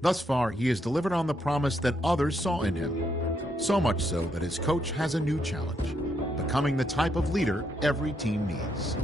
Thus far, he has delivered on the promise that others saw in him. So much so that his coach has a new challenge: becoming the type of leader every team needs.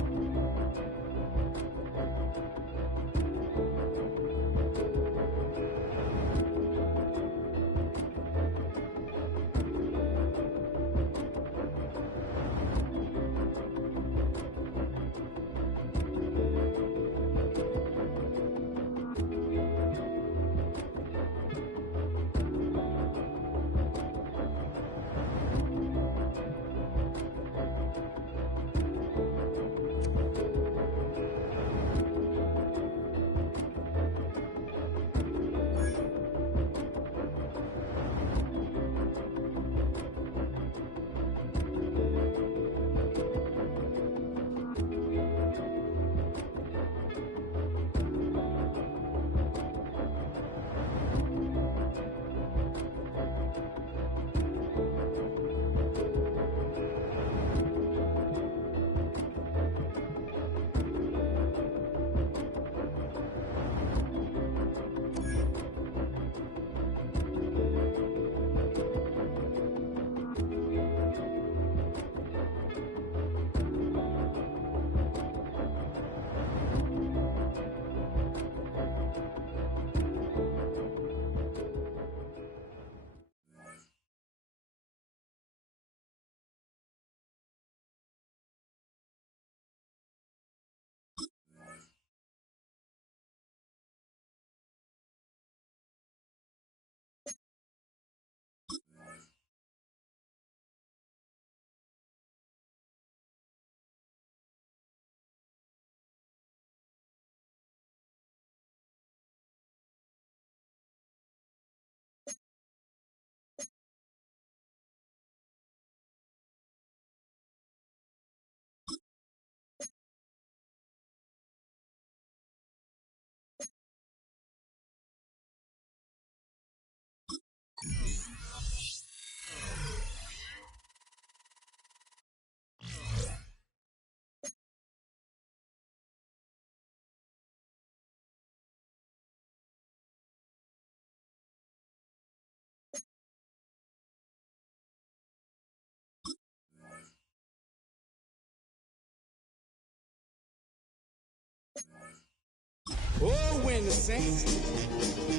Oh, when the saints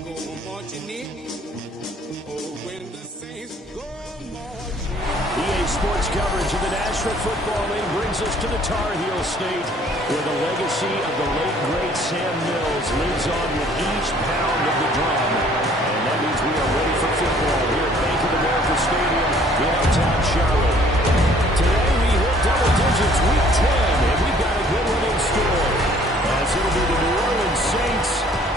go marching in. Oh, when the saints go marching in. EA Sports coverage of the National Football League brings us to the Tar Heel State, where the legacy of the late, great Sam Mills lives on with each pound of the drum. And that means we are ready for football here at Bank of America Stadium in uptown Charlotte. Today we hit double digits, week 10, and we've got a good one in store, as it'll be the New Orleans Saints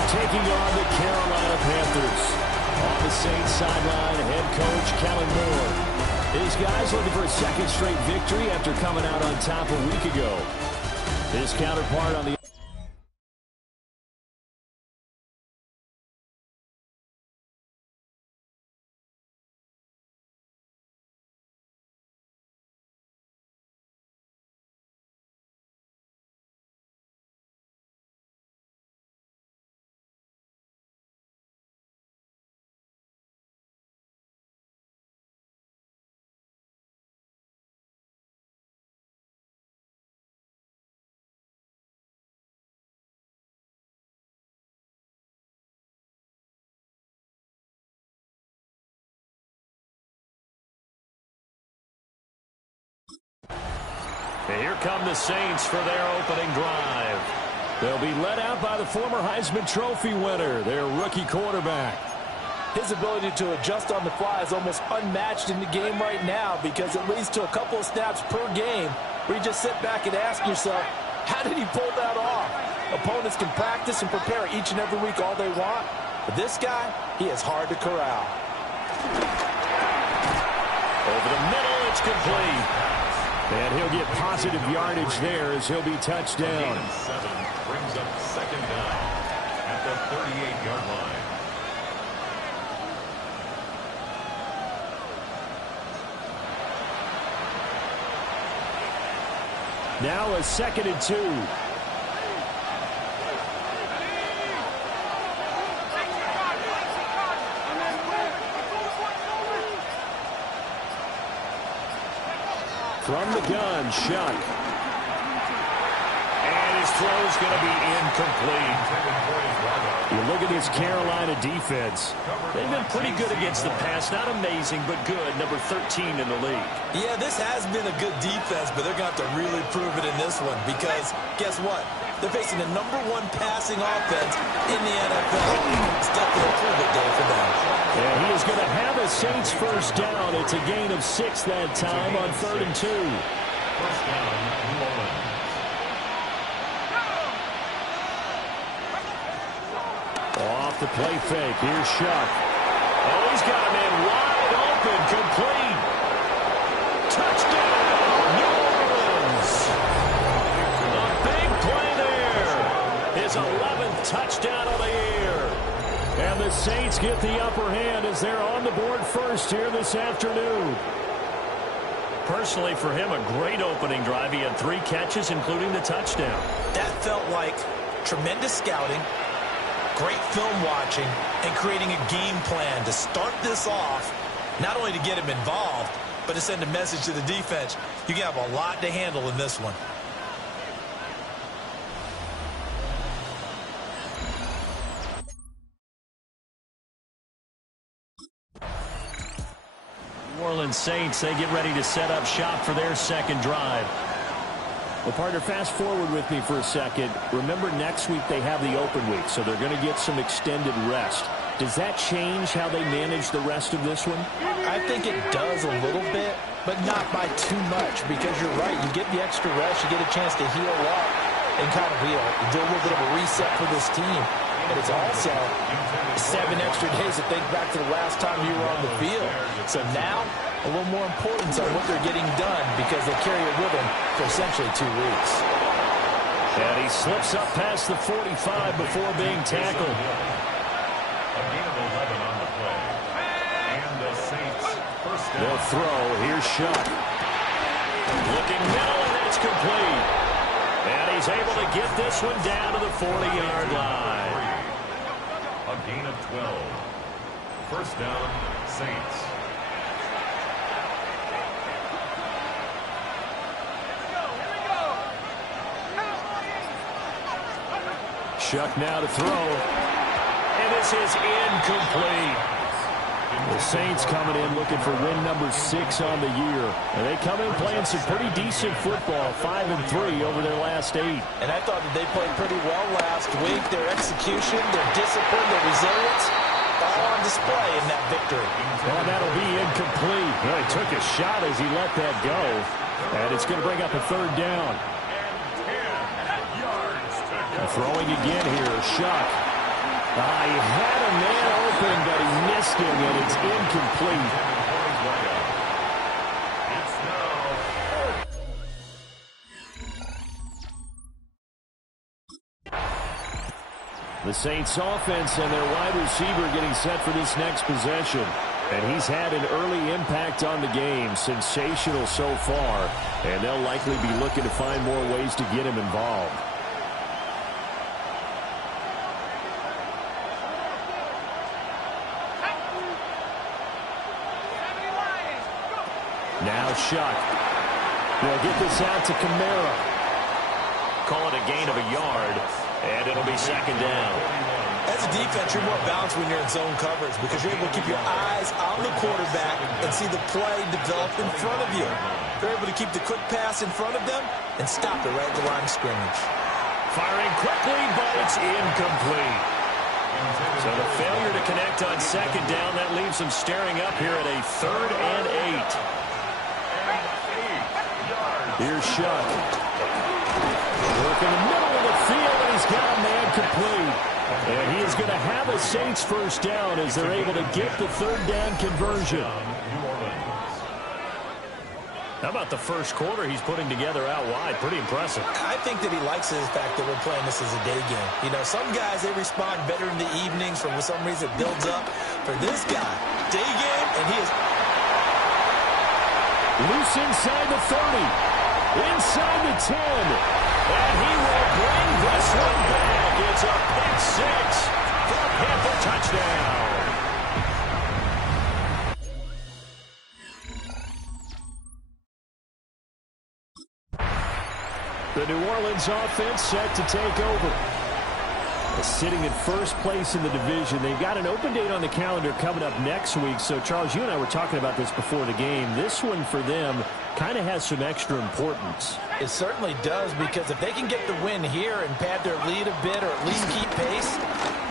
taking on the Carolina Panthers. On the Saints sideline, head coach Kellen Moore. His guys looking for a second straight victory after coming out on top a week ago. His counterpart on the And here come the Saints for their opening drive. They'll be led out by the former Heisman Trophy winner, their rookie quarterback. His ability to adjust on the fly is almost unmatched in the game right now, because it leads to a couple of snaps per game where you just sit back and ask yourself, how did he pull that off? Opponents can practice and prepare each and every week all they want, but this guy, he is hard to corral. Over the middle, it's complete. And he'll get positive yardage there as he'll be touched down. 7 brings up second down at the 38-yard line. Now a 2nd and 2. From the gun, Shuck. And his throw's going to be incomplete. You look at this Carolina defense. They've been pretty good against the pass. Not amazing, but good. Number 13 in the league. Yeah, this has been a good defense, but they're going to have to really prove it in this one because guess what? They're facing the #1 passing offense in the NFL. It's definitely a prove it day for them. Yeah, he is going to have a Saints first down. It's a gain of 6 that time on 3rd and 2. First down, New Orleans. Off the play fake. Here's Shuck. Oh, he's got a man wide open. Complete. Touchdown, New Orleans. A big play there. His 11th touchdown of the year. And the Saints get the upper hand as they're on the board first here this afternoon. Personally, for him, a great opening drive. He had 3 catches, including the touchdown. That felt like tremendous scouting, great film watching, and creating a game plan to start this off, not only to get him involved, but to send a message to the defense. You have a lot to handle in this one. New Orleans Saints, they get ready to set up shop for their second drive. Well, partner, fast forward with me for a second. Remember, next week they have the open week, so they're going to get some extended rest. Does that change how they manage the rest of this one? I think it does a little bit, but not by too much, because you're right. You get the extra rest, you get a chance to heal up and kind of do a little bit of a reset for this team. But it's also 7 extra days to think back to the last time you were on the field. So now, a little more importance on what they're getting done because they carry it with them for essentially 2 weeks. And he slips up past the 45 before being tackled. A gain of 11 on the play. And the Saints first down. They'll throw. Here's Shuck. Looking middle, and it's complete. And he's able to get this one down to the 40-yard line. A gain of 12. First down, Saints. Shuck now to throw. And this is incomplete. The Saints coming in looking for win number 6 on the year. And they come in playing some pretty decent football, 5-3 over their last 8. And I thought that they played pretty well last week. Their execution, their discipline, their resilience, all on display in that victory. And that'll be incomplete. Well, he took a shot as he let that go. And it's going to bring up a 3rd down. Throwing again here, Shuck. He had a man open, but he missed him, and it's incomplete. The Saints offense and their wide receiver getting set for this next possession. And he's had an early impact on the game, sensational so far. And they'll likely be looking to find more ways to get him involved. Now Shuck. They'll get this out to Kamara. Call it a gain of a yard, and it'll be 2nd down. As a defense, you're more balanced when you're in zone coverage because you're able to keep your eyes on the quarterback and see the play develop in front of you. You're able to keep the quick pass in front of them and stop it right at the line of scrimmage. Firing quickly, but it's incomplete. So the failure to connect on 2nd down, that leaves them staring up here at a 3rd and 8. Here's Shuck. Work in the middle of the field, and he's got a man complete. And he is going to have a Saints first down as they're able to get the 3rd down conversion. How about the first quarter he's putting together out wide? Pretty impressive. I think that he likes the fact that we're playing this as a day game. You know, some guys, they respond better in the evenings. For some reason, it builds up. For this guy, day game, and he is loose inside the 30, inside the 10, and he will bring this one back. It's a pick 6 for a Panther touchdown. New Orleans offense set to take over. Sitting in first place in the division. They've got an open date on the calendar coming up next week. So, Charles, you and I were talking about this before the game. This one for them kind of has some extra importance. It certainly does, because if they can get the win here and pad their lead a bit or at least keep pace,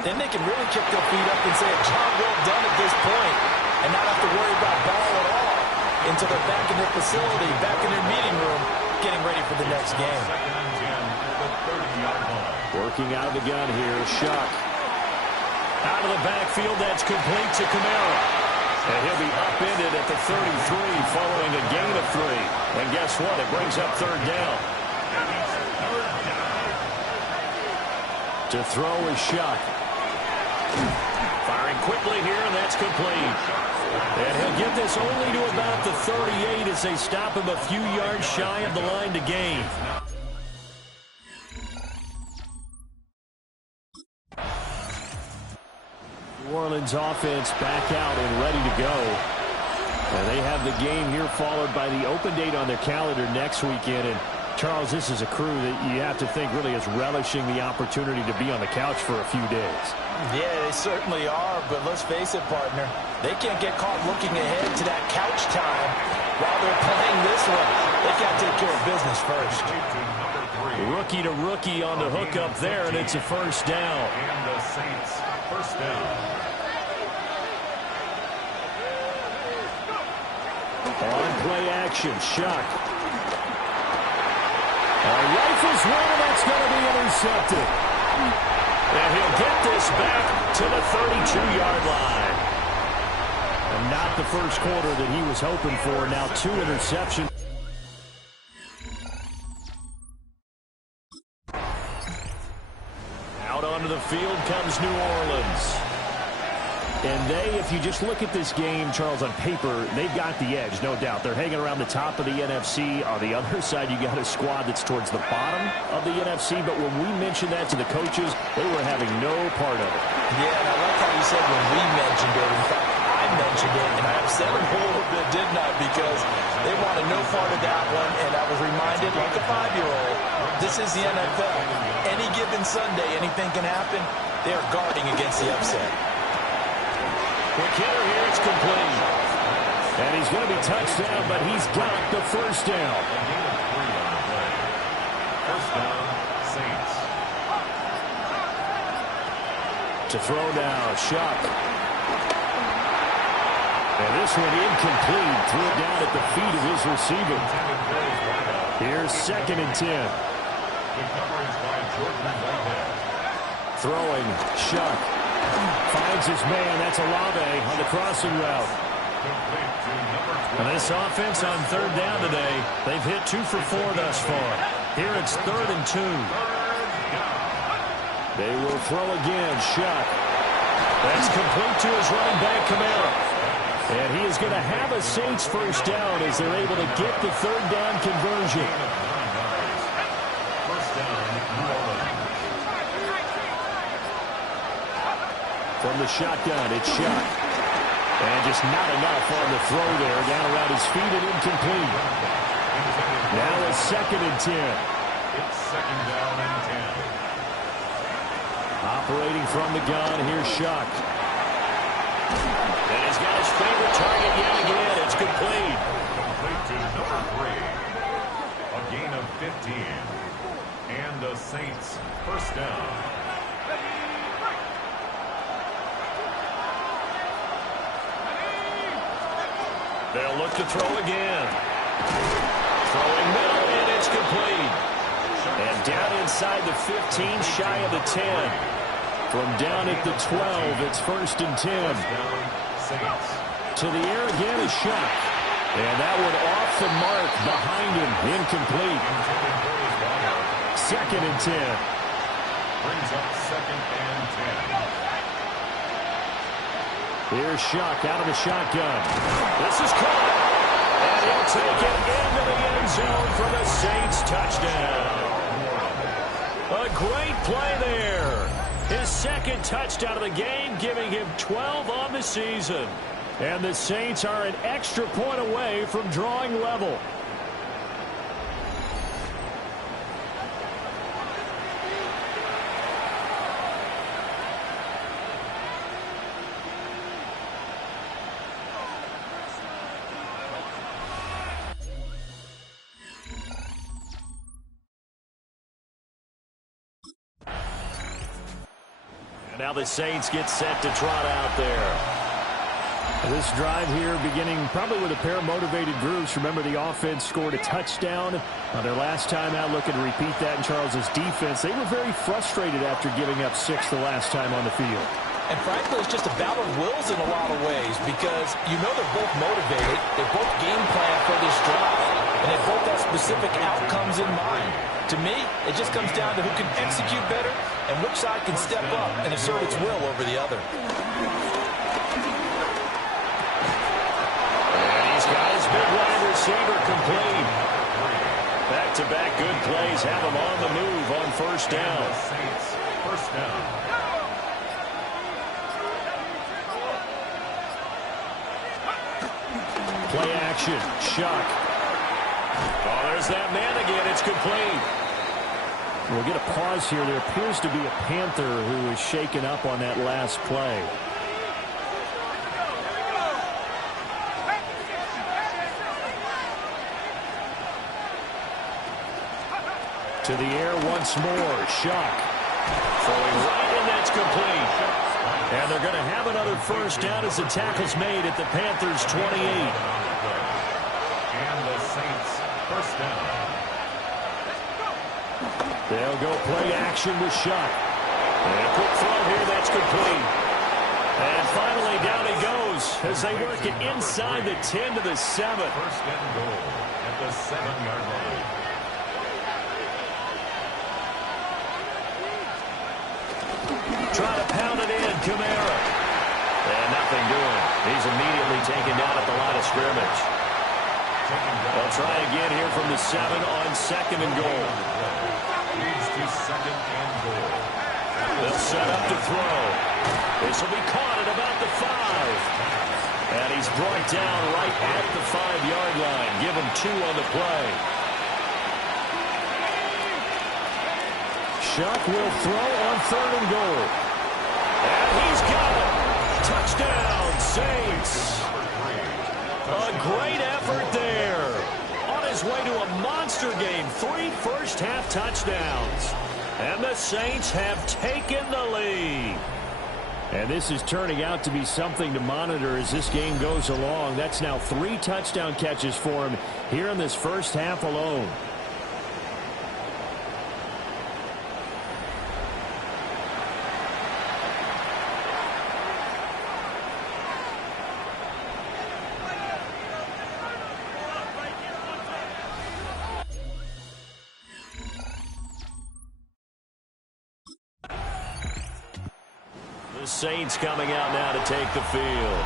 then they can really kick their feet up and say a job well done at this point and not have to worry about ball at all until they're back in their facility, back in their meeting room, getting ready for the next game. Working out of the gun here, Shuck. Out of the backfield, that's complete to Kamara. And he'll be upended at the 33 following a gain of 3. And guess what? It brings up third down. To throw is Shuck. Firing quickly here, and that's complete. And he'll get this only to about the 38 as they stop him a few yards shy of the line to gain. New Orleans offense back out and ready to go. And they have the game here followed by the open date on their calendar next weekend. And Charles, this is a crew that you have to think really is relishing the opportunity to be on the couch for a few days. Yeah, they certainly are, but let's face it, partner. They can't get caught looking ahead to that couch time while they're playing this one. They got to take care of business first. Rookie to rookie on the hook up there, and it's a first down. And the Saints, first down. On play action, Shuck. Rifles one, that's going to be intercepted. And he'll get this back to the 32-yard line. And not the first quarter that he was hoping for. Now 2 interceptions. Out onto the field comes New Orleans. And they, if you just look at this game, Charles, on paper, they've got the edge, no doubt. They're hanging around the top of the NFC. On the other side, you got a squad that's towards the bottom of the NFC. But when we mentioned that to the coaches, they were having no part of it. Yeah, and I like how you said when we mentioned it. In fact, I mentioned it, and I upset them a little bit, didn't I? Because they wanted no part of that one, and I was reminded, like a 5-year-old, this is the NFL. Any given Sunday, anything can happen. They are guarding against the upset. Quick hitter here, it's complete. And he's going to be touched down, but he's got the first down. First down, Saints. To throw now, Shuck. And this one incomplete. Threw it down at the feet of his receiver. Here's 2nd and 10. Throwing, Shuck. Finds his man. That's Olave on the crossing route. And this offense on third down today, they've hit 2 for 4 thus far. Here it's 3rd and 2. They will throw again. Shuck. That's complete to his running back, Kamara. And he is going to have a Saints first down as they're able to get the third down conversion. First down, New Orleans. From the shotgun, it's Shuck. And just not enough on the throw there. Down around his feet and incomplete. Now it's 2nd and 10. It's 2nd down and 10. Operating from the gun, here's Shuck. And he's got his favorite target yet again. It's complete. Complete to number 3. A gain of 15. And the Saints, first down. They'll look to throw again. Throwing middle, and it's complete. And down inside the 15, shy of the 10. From down at the 12, it's 1st and 10. To the air again is Shuck. And that one off the mark behind him, incomplete. 2nd and 10. Brings up 2nd and 10. Here's Shuck out of the shotgun. This is caught. And he'll take it into the end zone for the Saints touchdown. A great play there. His 2nd touchdown of the game, giving him 12 on the season. And the Saints are an extra point away from drawing level. And now the Saints get set to trot out there. This drive here beginning probably with a pair of motivated groups. Remember, the offense scored a touchdown on their last time out, looking to repeat that in Charles's defense. They were very frustrated after giving up 6 the last time on the field. And frankly, it's just a battle of wills in a lot of ways because you know they're both motivated. They both game plan for this drive, and they both have specific outcomes in mind. To me, it just comes down to who can execute better and which side can step up and assert its will over the other. Got his big wide receiver complete. Back-to-back good plays have him on the move on first down. First down. Play action. Shock. Oh, there's that man again. It's complete. We'll get a pause here. There appears to be a Panther who was shaken up on that last play. To the air once more. Shock. Throwing right, and that's complete. And they're going to have another first down as the tackle's made at the Panthers' 28. And the Saints first down. They'll go play action with Shock. And a quick throw here, that's complete. And finally down he goes as they work it inside the 10 to the 7. First and goal at the 7-yard line. Try to pound it in, Kamara. And nothing doing. He's immediately taken down at the line of scrimmage. They'll try again here from the 7 on second and goal. Leads to second and goal. They'll set up to throw. This will be caught at about the 5. And he's brought down right at the 5-yard line. Give him 2 on the play. Shock will throw on third and goal. And he's got it. Touchdown, Saints. A great effort there. On his way to a monster game. 3 first-half touchdowns. And the Saints have taken the lead. And this is turning out to be something to monitor as this game goes along. That's now 3 touchdown catches for him here in this first half alone. Saints coming out now to take the field.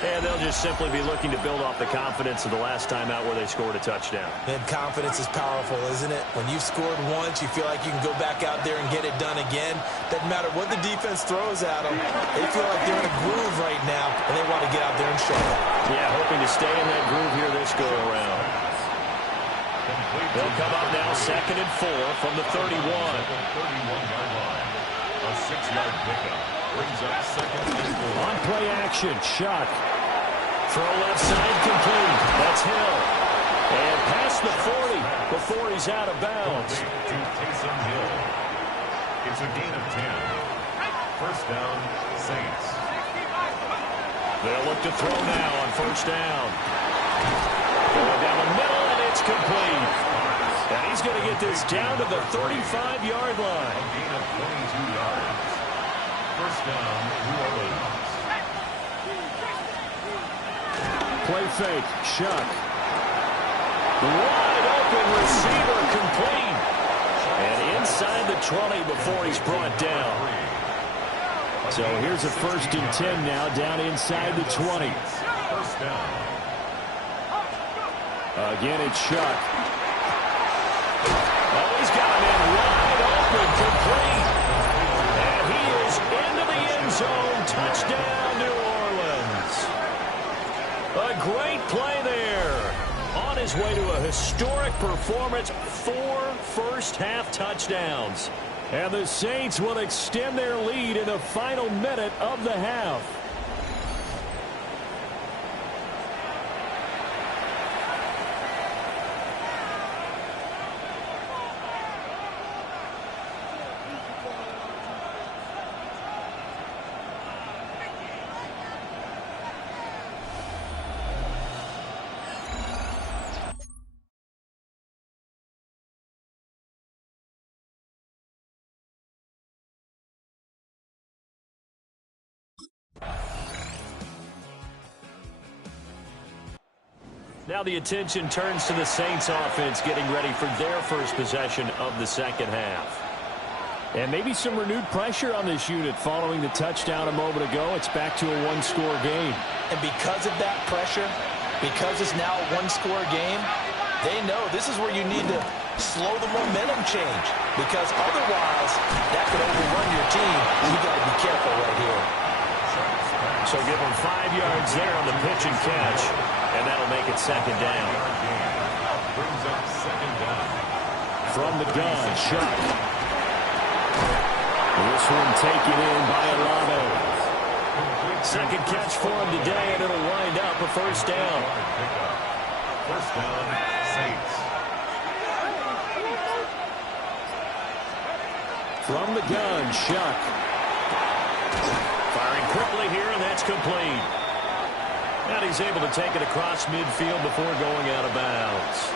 And they'll just simply be looking to build off the confidence of the last time out where they scored a touchdown. And confidence is powerful, isn't it? When you've scored once, you feel like you can go back out there and get it done again. Doesn't matter what the defense throws at them. They feel like they're in a groove right now, and they want to get out there and show it. Yeah, hoping to stay in that groove here this go-around. They'll come up now second and 4 from the 31. 31-yard line. A 6-yard pickup. Brings up second and goal. On play action, Shock. Throw left side complete. That's Hill. And past the 40 before he's out of bounds. To Taysom Hill. It's a gain of 10. First down, Saints. They'll look to throw now on first down. Going down the middle, and it's complete. And he's going to get this down to the 35-yard line. A gain of 22 yards. First down, New Orleans. Play fake, Shock. Wide open receiver complete. And inside the 20 before he's brought down. So here's a first and 10 now down inside the 20. First down. Again, it's Shock. Oh, he's got him in wide open, complete. And he is into the end zone. Touchdown, New Orleans. A great play there. On his way to a historic performance, 4 first-half touchdowns. And the Saints will extend their lead in the final minute of the half. Now the attention turns to the Saints offense getting ready for their first possession of the second half. And maybe some renewed pressure on this unit following the touchdown a moment ago. It's back to a one-score game. And because of that pressure, because it's now a one-score game, they know this is where you need to slow the momentum change. Because otherwise, that could overrun your team. You got to be careful right here. So give them 5 yards there on the pitch and catch, and that'll make it second down. Brings up second down. From the gun, Shuck. This one taken in by Alave. Second catch for him today, and it'll wind up a first down. First down, Saints. From the gun, Shuck. Firing quickly here, and that's complete. And he's able to take it across midfield before going out of bounds.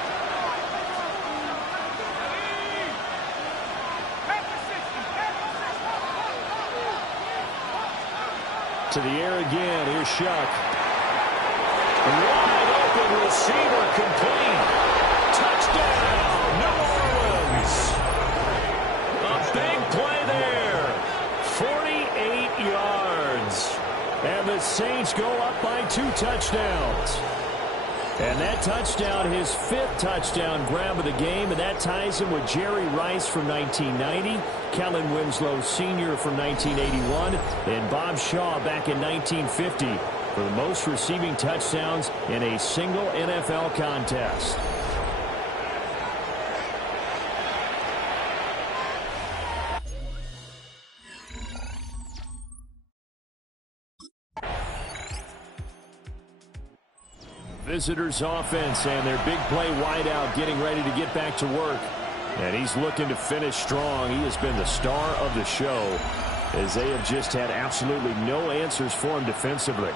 To the air again. Here's Shuck. Wide open receiver complete. Touchdown, New Orleans. A big play there. 48 yards. And the Saints go up by 2 touchdowns. And that touchdown, his 5th touchdown grab of the game, and that ties him with Jerry Rice from 1990, Kellen Winslow Sr. from 1981, and Bob Shaw back in 1950 for the most receiving touchdowns in a single NFL contest. Visitors offense and their big play wideout getting ready to get back to work. And he's looking to finish strong. He has been the star of the show as they have just had absolutely no answers for him defensively.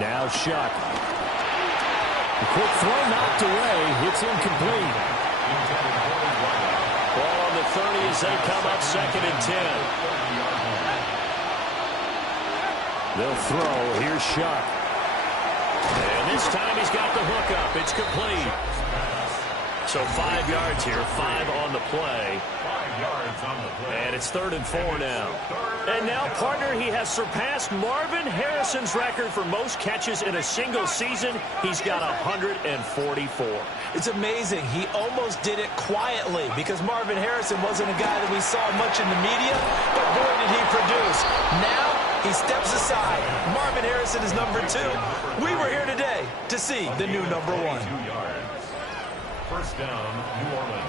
Now Shuck. The quick throw knocked away. It's incomplete. Ball on the 30 as they come up second and 10. They'll throw. Here's Shuck. And this time he's got the hook up. It's complete. So 5 yards here, 5 on the play. 5 yards on the play. And it's 3rd and 4 now. And now, partner, he has surpassed Marvin Harrison's record for most catches in a single season. He's got 144. It's amazing. He almost did it quietly because Marvin Harrison wasn't a guy that we saw much in the media, but boy, did he produce. Now, he steps aside. Marvin Harrison is number 2. We were here today to see the new number 1. 2 yards. First down, New Orleans.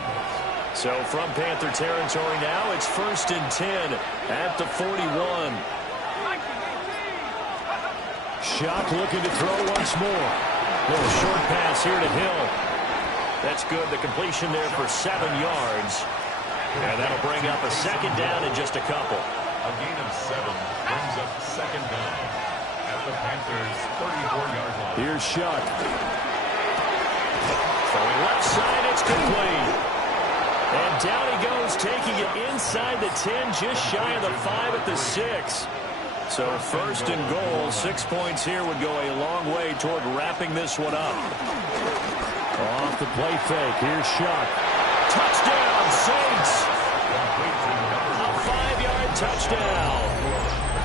So from Panther territory now, it's 1st and 10 at the 41. Shuck looking to throw once more. Little short pass here to Hill. That's good. The completion there for 7 yards. And that'll bring up a second down in just a couple. A gain of 7 brings up second down at the Panthers' 34-yard line. Here's Shuck. Throwing left side, it's complete. And down he goes, taking it inside the 10, just shy of the 5 at the 6. So 1st and goal, 6 points here would go a long way toward wrapping this one up. Off the play fake, here's Shuck. Touchdown, Saints! A 5-yard touchdown.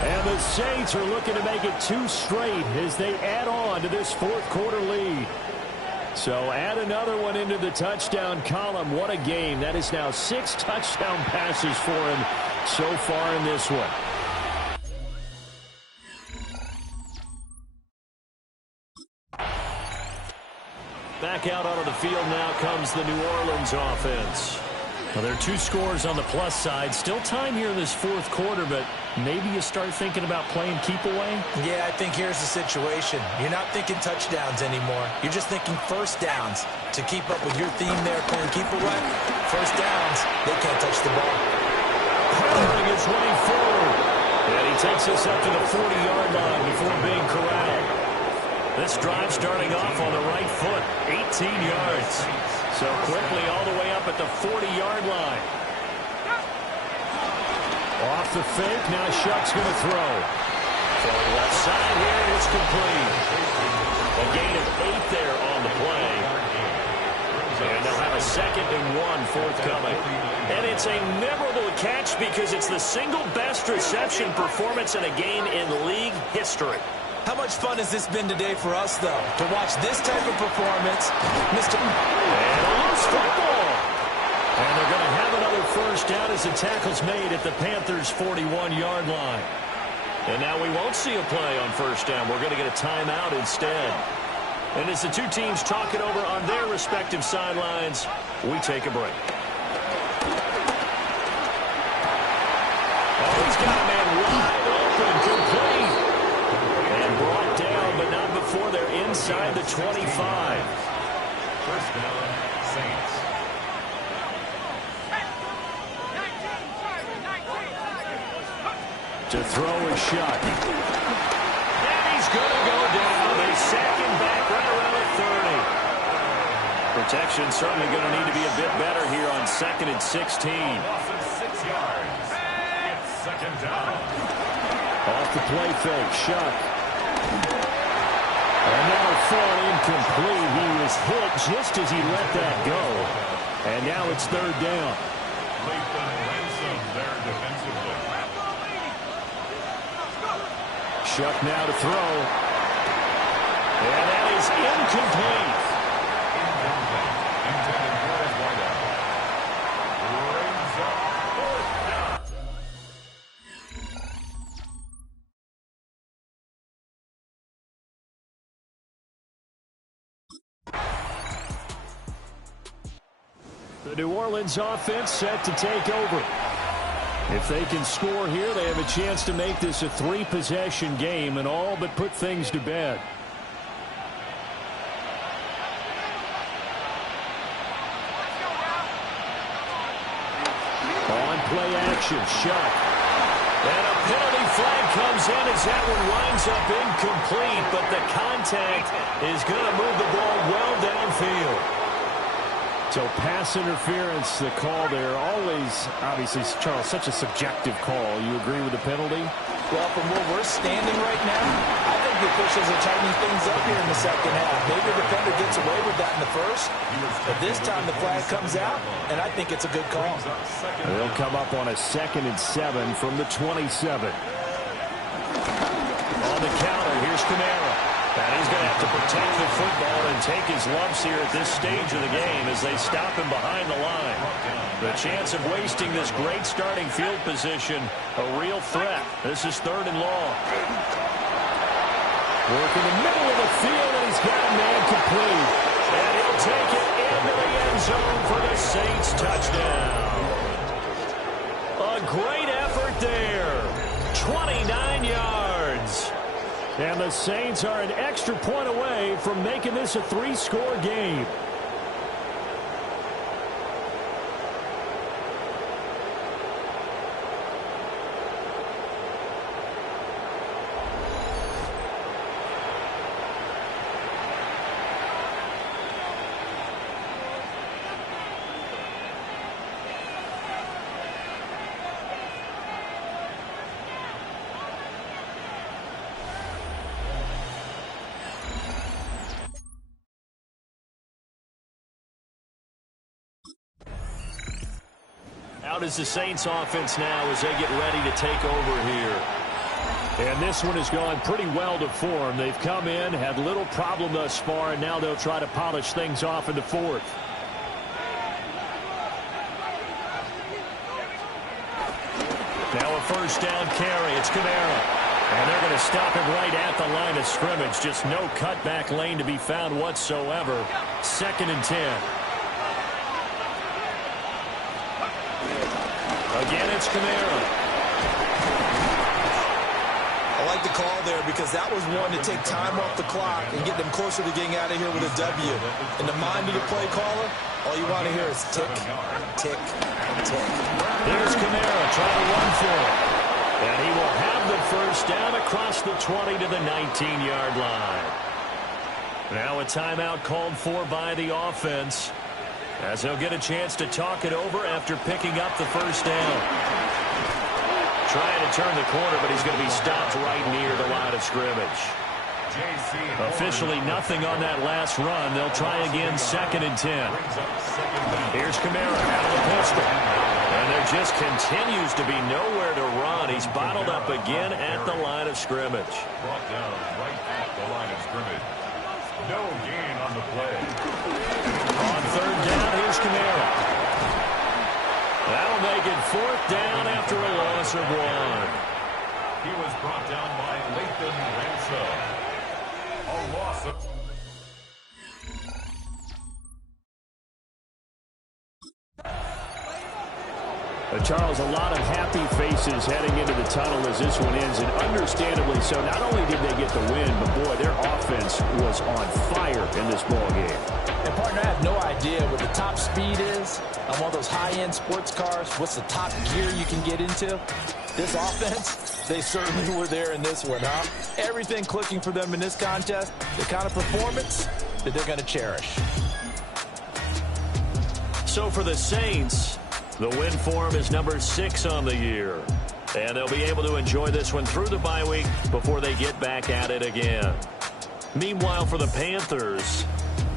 And the Saints are looking to make it 2 straight as they add on to this 4th quarter lead. So add another one into the touchdown column. What a game. That is now 6 touchdown passes for him so far in this one. Back out onto the field now comes the New Orleans offense. Well, there are 2 scores on the plus side. Still time here in this 4th quarter, but maybe you start thinking about playing keep away? Yeah, I think here's the situation. You're not thinking touchdowns anymore. You're just thinking first downs. To keep up with your theme there, playing keep away, first downs, they can't touch the ball. Hurling his way forward. And he takes us up to the 40-yard line before being corralled. This drive starting off on the right foot, 18 yards. So quickly all the way up at the 40-yard line. Off the fake, now Shuck's going to throw. Throwing left side here, and it's complete. A gain of 8 there on the play. And they'll have a 2nd and 1 forthcoming. And it's a memorable catch because it's the single best reception performance in a game in league history. How much fun has this been today for us, though, to watch this type of performance? And a loose football. And they're going to have another first down as the tackle's made at the Panthers' 41-yard line. And now we won't see a play on first down. We're going to get a timeout instead. And as the two teams talk it over on their respective sidelines, we take a break. Oh, he's got a man wide open, complete. And brought down, but not before they're inside the 25. First down, Saints. To throw a shot. And he's going to go down. They sack him back right around the 30. Protection certainly going to need to be a bit better here on 2nd and 16. Loss of 6 yards. It's 2nd down. Off the play fake, Shuck. And now thrown incomplete. He was hit just as he let that go. And now it's 3rd down. Lathan Ransom there defensively. Shuck now to throw. And that is incomplete. Intended for his wideout. Brings up 4th down. The New Orleans offense set to take over. If they can score here, they have a chance to make this a 3-possession game and all but put things to bed. On play action, Shuck. And a penalty flag comes in as that one winds up incomplete, but the contact is going to move the ball well downfield. So pass interference, the call there, always, obviously, Charles, such a subjective call. You agree with the penalty? Well, from where we're standing right now, I think the officials are tightening things up here in the 2nd half. Maybe the defender gets away with that in the first, but this time the flag comes out, and I think it's a good call. They'll come up on a 2nd and 7 from the 27. On the counter, here's Kamara. And he's going to have to protect the football and take his lumps here at this stage of the game as they stop him behind the line. The chance of wasting this great starting field position, a real threat. This is 3rd and long. Work in the middle of the field, and he's got a man complete. And he'll take it into the end zone for the Saints touchdown. A great effort there. 29 yards. And the Saints are an extra point away from making this a 3-score game. Out is the Saints offense now as they get ready to take over here. And this one has gone pretty well to form. They've come in, had little problem thus far, and now they'll try to polish things off in the 4th. Now a first down carry. It's Kamara. And they're going to stop him right at the line of scrimmage. Just no cutback lane to be found whatsoever. 2nd and 10. Again, it's Kamara. I like the call there because that was one to take time off the clock and get them closer to getting out of here with a W. In the mind of the play caller, all you want to hear is tick, tick, tick. There's Kamara trying to run for it. And he will have the first down across the 20 to the 19-yard line. Now a timeout called for by the offense, as they'll get a chance to talk it over after picking up the first down. trying to turn the corner, but he's going to be stopped right near the line of scrimmage. Officially nothing on that last run. They'll try again, 2nd and 10. Here's Kamara out of the pistol. And there just continues to be nowhere to run. He's bottled up again at the line of scrimmage. Brought down right at the line of scrimmage. No gain on the play. On 3rd down, here's Kamara. That'll make it 4th down after a loss of 1. He was brought down by Lathan Ransom. A loss of... Charles, a lot of happy faces heading into the tunnel as this one ends, and understandably so. Not only did they get the win, but, boy, their offense was on fire in this ball game. And, partner, I have no idea what the top speed is on one of those high-end sports cars. What's the top gear you can get into? This offense, they certainly were there in this one, huh? Everything clicking for them in this contest, the kind of performance that they're going to cherish. So for the Saints, the win form is number 6 on the year. And they'll be able to enjoy this one through the bye week before they get back at it again. Meanwhile, for the Panthers,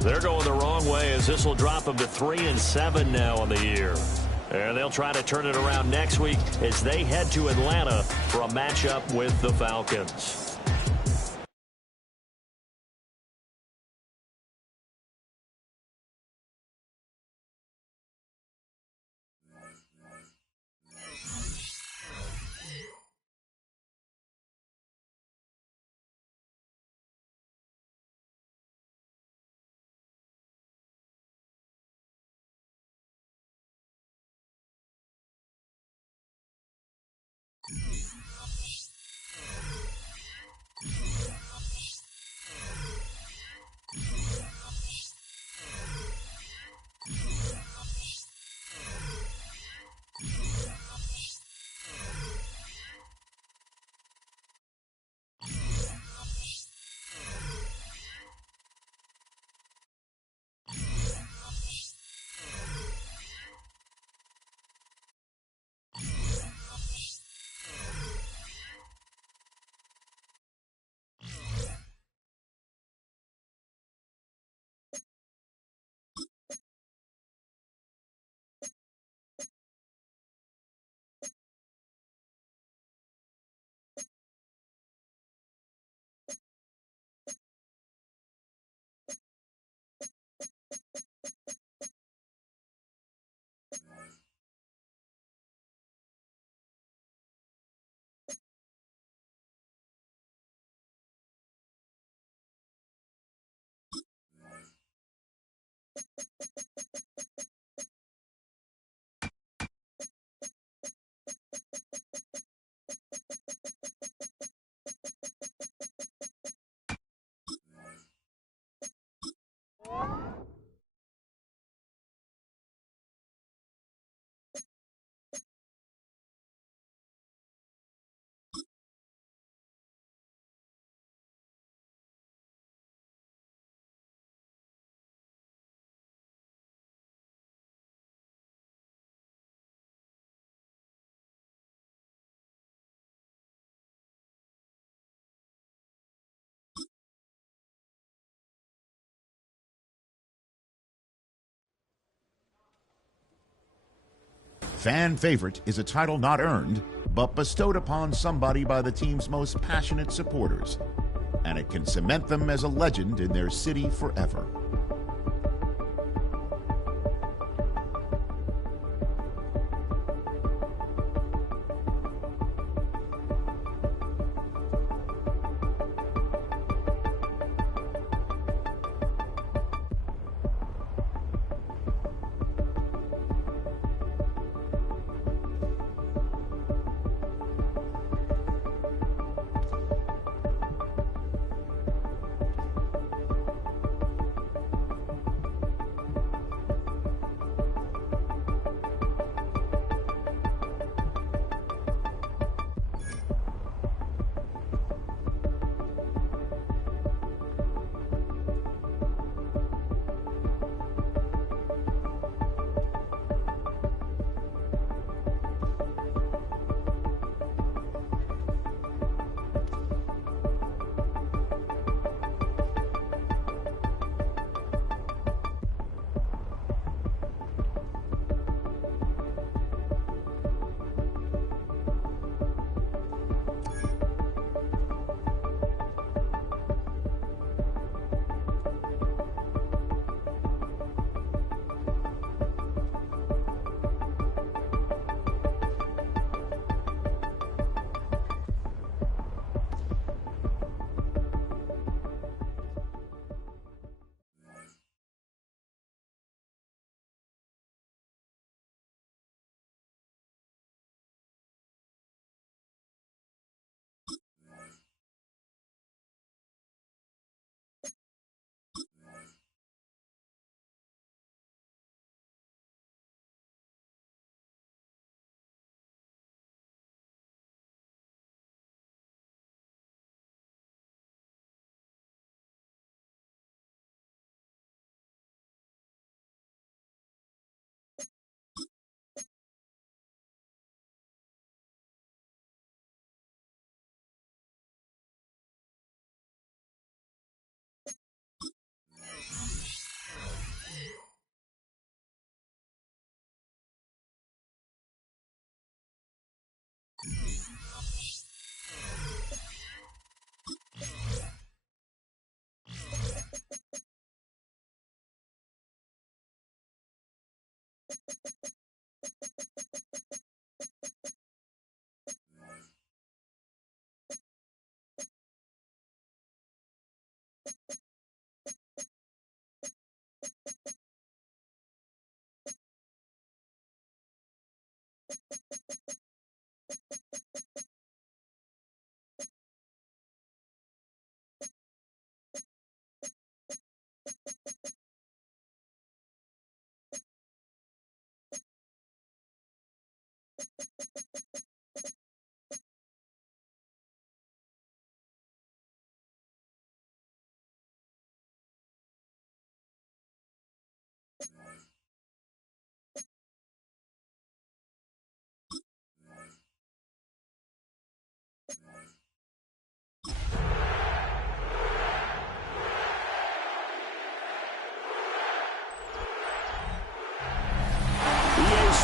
they're going the wrong way as this will drop them to 3-7 now on the year. And they'll try to turn it around next week as they head to Atlanta for a matchup with the Falcons. Fan favorite is a title not earned, but bestowed upon somebody by the team's most passionate supporters, and it can cement them as a legend in their city forever.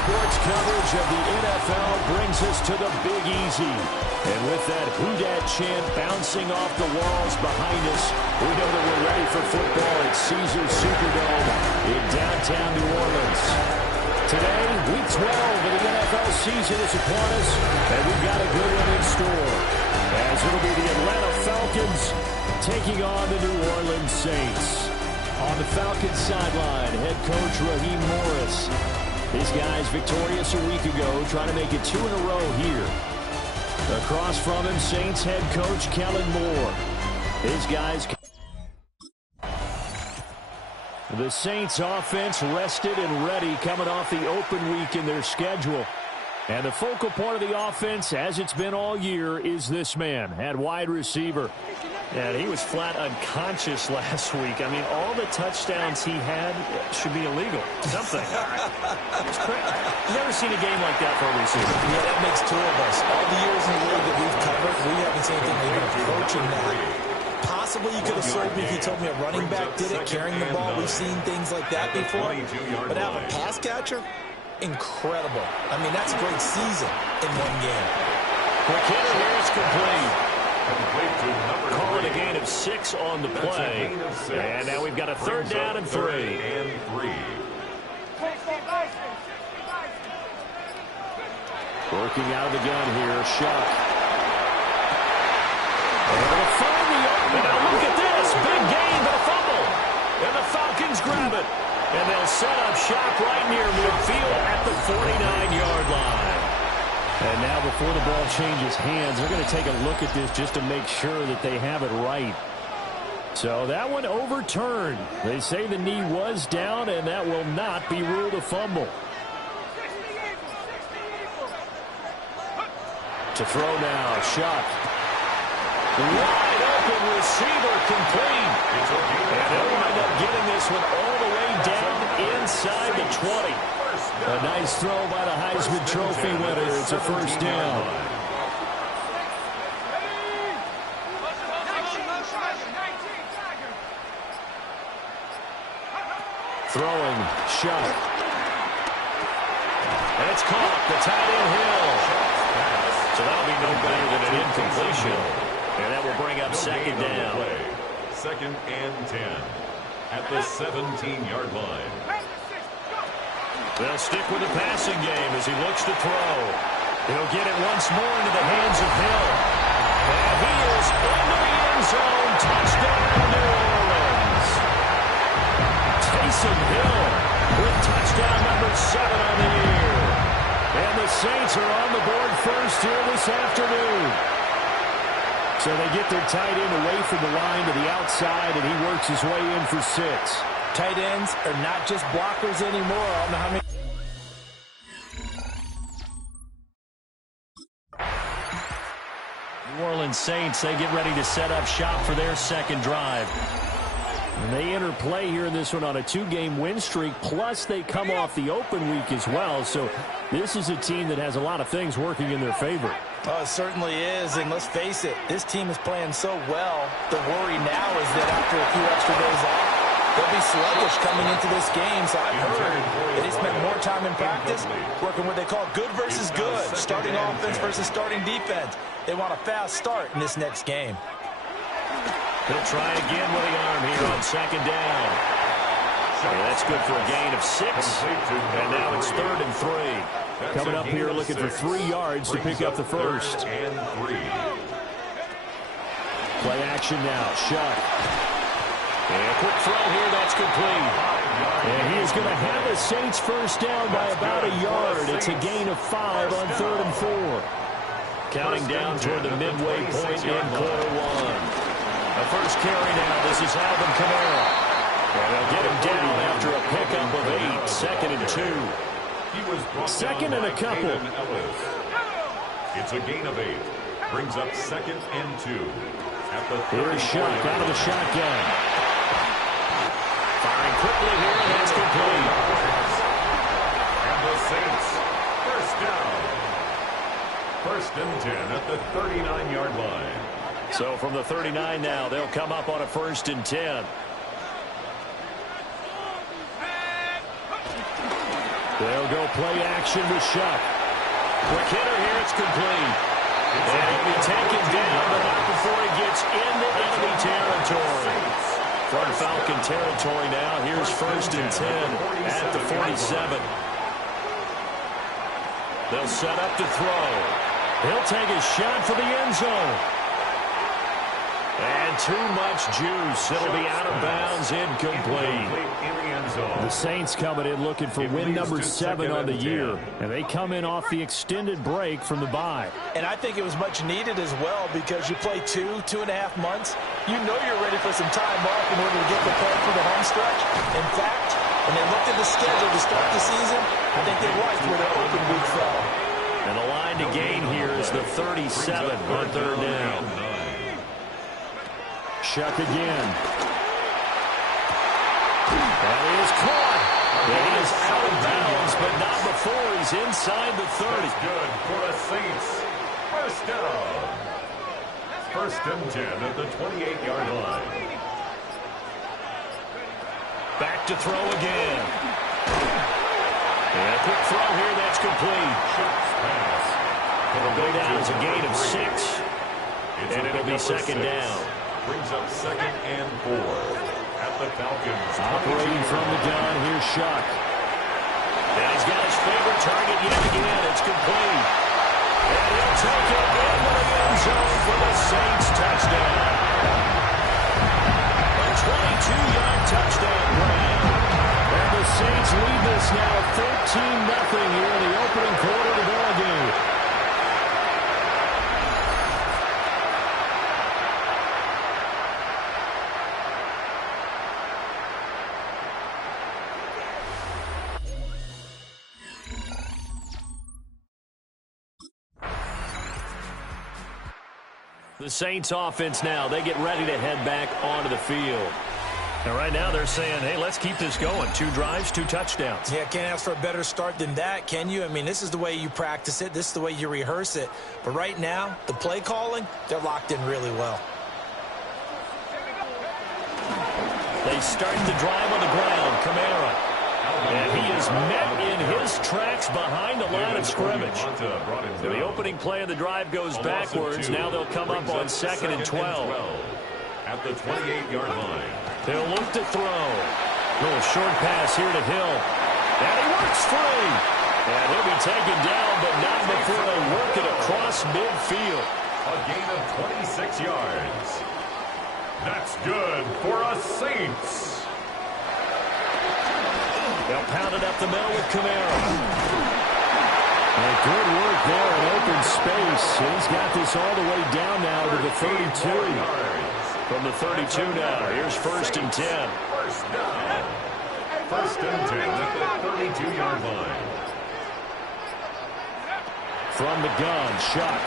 Sports coverage of the NFL brings us to the Big Easy. And with that Who Dat chant bouncing off the walls behind us, we know that we're ready for football at Caesars Superdome in downtown New Orleans. Today, Week 12 of the NFL season is upon us, and we've got a good one in store, as it'll be the Atlanta Falcons taking on the New Orleans Saints. On the Falcons sideline, head coach Raheem Morris. These guys victorious a week ago, trying to make it 2 in a row here. Across from him, Saints head coach Kellen Moore. These guys... The Saints offense rested and ready coming off the open week in their schedule. And the focal point of the offense, as it's been all year, is this man at wide receiver. And he was flat unconscious last week. I mean, all the touchdowns he had should be illegal. Something. It's crazy. I've never seen a game like that for a receiver. Yeah, that makes 2 of us. All the years in the league that we've covered, we haven't seen anything even approaching that. Possibly you could have sold me if you told me a running back did it, carrying the ball. We've seen things like that before. But have a pass catcher? Incredible. I mean, that's a great season in one game. Quick hitter here, it's complete. Calling a gain of 6 on the play. And now we've got a 3rd down and 3. Working out of the gun here, Shuck. And they'll find the open. Now look at this. Big gain, but a fumble. And the Falcons grab it. And they'll set up shop right near midfield at the 49-yard line. And now before the ball changes hands, they're going to take a look at this just to make sure that they have it right. So that one overturned. They say the knee was down, and that will not be ruled a fumble. To throw now, Shuck. Wide open receiver complete. And they'll wind up getting this one all the way down inside the 20. A nice throw by the Heisman Trophy winner. It's a 1st down. Throwing, Shuck. And it's caught. The tight end Hill. So that'll be no better than an incompletion. And that will bring up 2nd down. 2nd and 10 at the 17-yard line. They'll stick with the passing game as he looks to throw. He'll get it once more into the hands of Hill. And he is into the end zone. Touchdown, New Orleans. Taysom Hill with touchdown number 7 on the year. And the Saints are on the board first here this afternoon. So they get their tight end away from the line to the outside, and he works his way in for 6. Tight ends are not just blockers anymore. I don't know how many. New Orleans Saints, they get ready to set up shop for their 2nd drive. And they enter play here in this one on a 2-game win streak, plus they come off the open week as well. So this is a team that has a lot of things working in their favor. Oh, it certainly is, and let's face it, this team is playing so well. The worry now is that after a few extra days off, they'll be sluggish coming into this game. So I've heard that they spent more time in practice working what they call good versus good, starting offense versus starting defense. They want a fast start in this next game. He'll try again with the arm here on 2nd down. And that's good for a gain of 6. And now it's 3rd and 3. Coming up here looking for 3 yards to pick up the first. And 3. Play action now. Shuck. And a quick throw here. That's complete. And he is going to have the Saints first down by about a yard. It's a gain of 5 on 3rd and 4. Counting down toward the midway point in quarter 1. The first carry now. This is Alvin Kamara. And they'll get him down after a pickup of 8. 2nd and 2. Second and a couple. It's a gain of 8. Brings up 2nd and 2. At the here's Shuck out of the shotgun. Firing quickly here, and that's complete. And the Saints, first down. 1st and 10 at the 39-yard line. So from the 39 now, they'll come up on a 1st and 10. They'll go play action with Shuck. Quick hitter here, it's complete. And he'll be taken down, but not before he gets into enemy territory. From Falcon territory now, here's 1st and 10 at the 47. They'll set up to throw. He'll take a shot for the end zone. And too much juice. It'll be out of bounds, incomplete. The Saints coming in looking for win number 7 on the year. And they come in off the extended break from the bye. And I think it was much needed as well because you play 2.5 months. You know you're ready for some time off in order to get prepared for the home stretch. In fact, when they looked at the schedule to start the season, I think they liked where their open week fell. And the line to gain here is the 37 on 3rd down. Shuck again. That is caught. It is out of bounds, but not before he's inside the 30. That's good for the Saints. First down. 1st and 10 at the 28-yard line. Back to throw again. And a quick throw here, that's complete. Pass. It'll go down as a gain of 6. And it'll be 2nd down. Brings up 2nd and 4 at the Falcons. Operating from the gun, here's Shuck. And he's got his favorite target yet again. It's complete. And he'll take it into the end zone for the Saints touchdown. A 22-yard touchdown grab. And the Saints lead this now 13-0 here in the opening quarter of the ball game. The Saints offense now, they get ready to head back onto the field. And right now they're saying, hey, let's keep this going. 2 drives, 2 touchdowns. Yeah, can't ask for a better start than that, can you? I mean, this is the way you practice it. This is the way you rehearse it. But right now, the play calling, they're locked in really well. They start the drive on the ground. Kamara. And he is met in his tracks behind the line of scrimmage. So the opening play of the drive goes backwards. Now they'll come up on 2nd and 12. At the 28-yard line. They'll look to throw. Little short pass here to Hill. And he works free. And he'll be taken down, but not before they work it across midfield. A gain of 26 yards. That's good for a Saints. They'll pound it up the middle with Kamara. And good work there in open space. He's got this all the way down now to the 32. From the 32 now, here's 1st and 10. First down. 1st and 10 at the 32-yard line. From the gun, Shuck.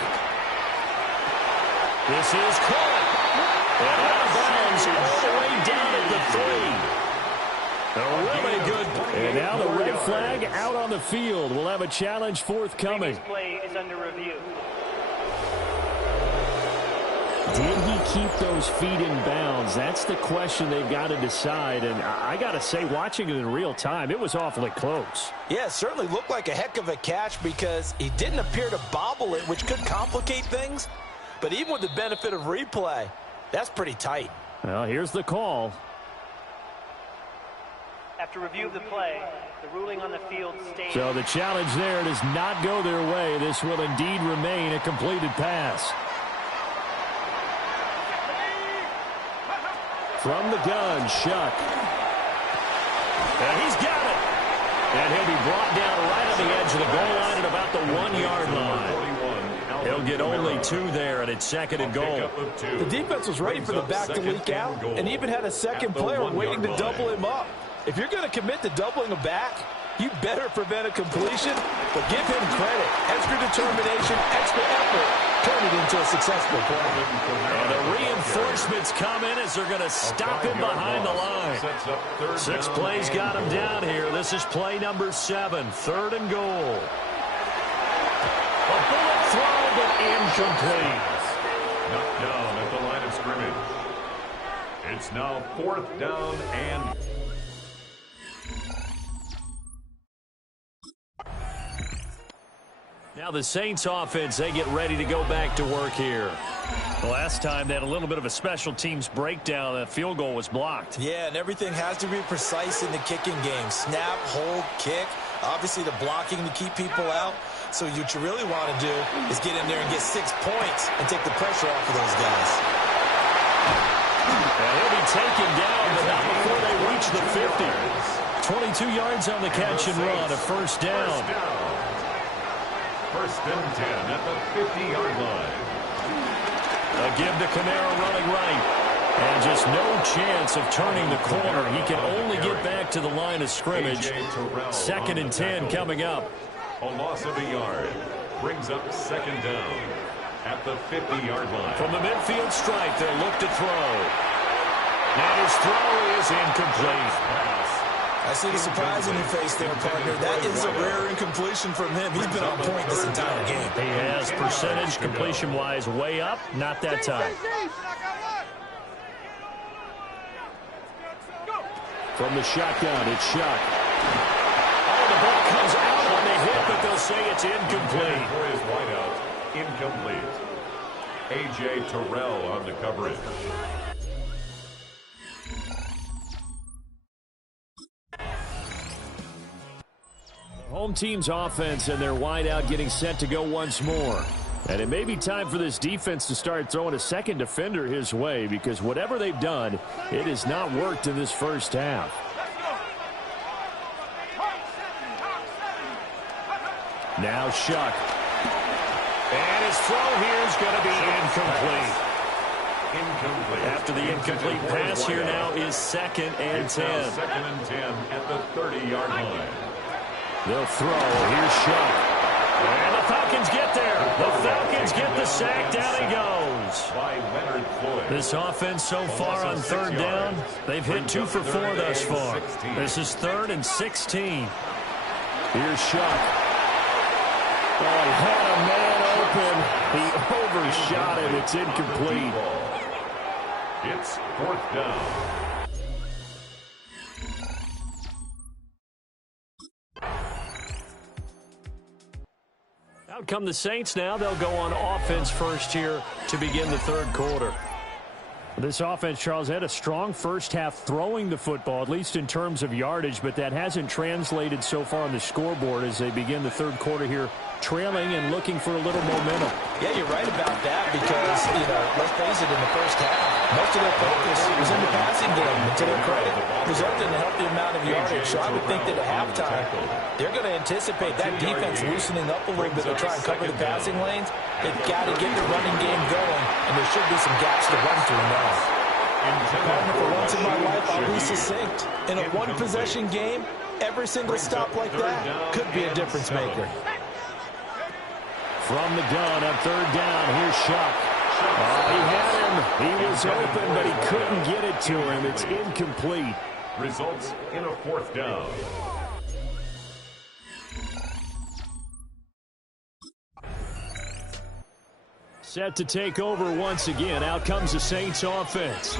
This is caught. And out of bounds all the way down at the 3. A really good. And now the red flag out on the field. We'll have a challenge forthcoming. This play is under review. Did he keep those feet in bounds? That's the question they've got to decide. And I got to say, watching it in real time, it was awfully close. Yeah, it certainly looked like a heck of a catch because he didn't appear to bobble it, which could complicate things. But even with the benefit of replay, that's pretty tight. Well, here's the call. After review of the play, the ruling on the field states... So the challenge there does not go their way. This will indeed remain a completed pass. From the gun, Shuck. And he's got it. And he'll be brought down right on the edge of the goal line at about the 1-yard line. He'll get only 2 there, and it's 2nd and goal. The defense was ready for the back to leak out and even had a second player waiting to double him up. If you're going to commit to doubling a back, you better prevent a completion, but give him credit. Extra determination, extra effort, turn it into a successful play. And the reinforcements come in as they're going to stop him behind the line. 6 plays got him down here. This is play number 7, 3rd and goal. A bullet throw, but incomplete. Knocked down at the line of scrimmage. It's now 4th down and... Now the Saints offense, they get ready to go back to work here. The last time they had a little bit of a special teams breakdown. That field goal was blocked. Yeah, and everything has to be precise in the kicking game. Snap, hold, kick. Obviously the blocking to keep people out. So what you really want to do is get in there and get 6 points and take the pressure off of those guys. And he'll be taken down, but not before they reach the 50. 22 yards on the catch and run, a 1st down. 1st and 10 at the 50-yard line. A give to Kamara running right. And just no chance of turning the corner. He can only get back to the line of scrimmage. 2nd and 10 coming up. A loss of a yard brings up 2nd down at the 50-yard line. From the midfield stripe, they'll look to throw. And his throw is incomplete. I see the surprise in your face there, partner. That is a rare incompletion from him. He's been on point this entire game. He has percentage completion-wise way up. Not that time. From the shotgun, it's Shuck. Oh, the ball comes out on the hit, but they'll say it's incomplete. For his wideout, incomplete. A.J. Terrell on the coverage. Home team's offense and their wideout getting set to go once more. And it may be time for this defense to start throwing a second defender his way, because whatever they've done, it has not worked in this first half. Now Shuck. And his throw here is going to be incomplete. After the incomplete pass here now is 2nd and 10. 2nd and 10 at the 30-yard line. They'll throw. Here's Shuck. And the Falcons get there. The Falcons get the sack. Down he goes. By Leonard Floyd. This offense so far on 3rd down, they've hit 2 for 4 thus far. This is 3rd and 16. Here's Shuck. Oh, he had a man open. He overshot it. It's incomplete. It's 4th down. Out come the Saints now. They'll go on offense first here to begin the 3rd quarter. This offense, Charles, had a strong first half throwing the football, at least in terms of yardage, but that hasn't translated so far on the scoreboard as they begin the 3rd quarter here, trailing and looking for a little momentum. Yeah, you're right about that because, let's face it, in the first half, most of their focus was in the passing game, and to their credit, resulted in a healthy amount of yardage. So I would think that at halftime, they're going to anticipate that defense loosening up a little bit to try and cover the passing lanes. They've got to get the running game going, and there should be some gaps to run through now. Partner, for once in my life, I'll be succinct. In a one-possession game, every single stop like that could be a difference maker. From the gun on 3rd down, here's Shuck. He had him. He was open, but he couldn't get it to him. It's incomplete. Results in a 4th down. Set to take over once again. Out comes the Saints offense.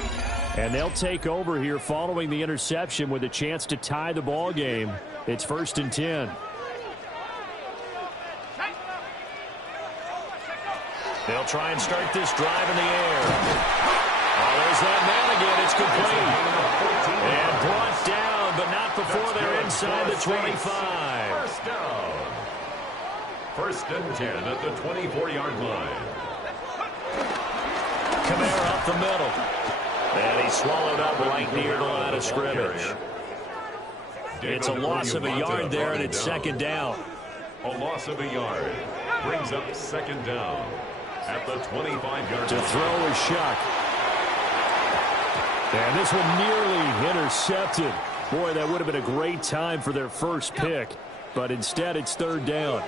And they'll take over here following the interception with a chance to tie the ball game. It's 1st and 10. They'll try and start this drive in the air. Oh, there's that man again. It's complete. And brought down, but not before inside the 25. First down. First and 10 at the 24-yard line. Kamara up the middle. And he swallowed up right near the line of scrimmage. It's a loss of a yard there, and it's second down. A loss of a yard brings up second down at the 25-yard line. To throw is Shuck. And this one nearly intercepted. Boy, that would have been a great time for their first pick. But instead, it's third down.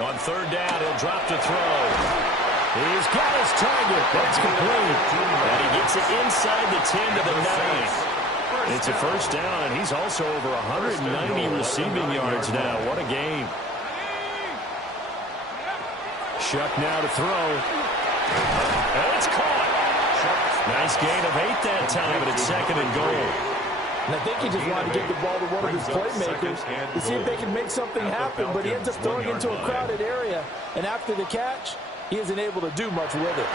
On third down, he'll drop to throw. He's got his target. That's complete. And he gets it inside the 10 to the 9. It's a first down, and he's also over 190 receiving yards now. What a game. Shuck now to throw. And it's caught. Nice gain of 8 that time, but it's second and goal. And I think he just wanted to get the ball to one of his playmakers to see if they can make something happen, but he ends up throwing into a crowded area. And after the catch, he isn't able to do much with it.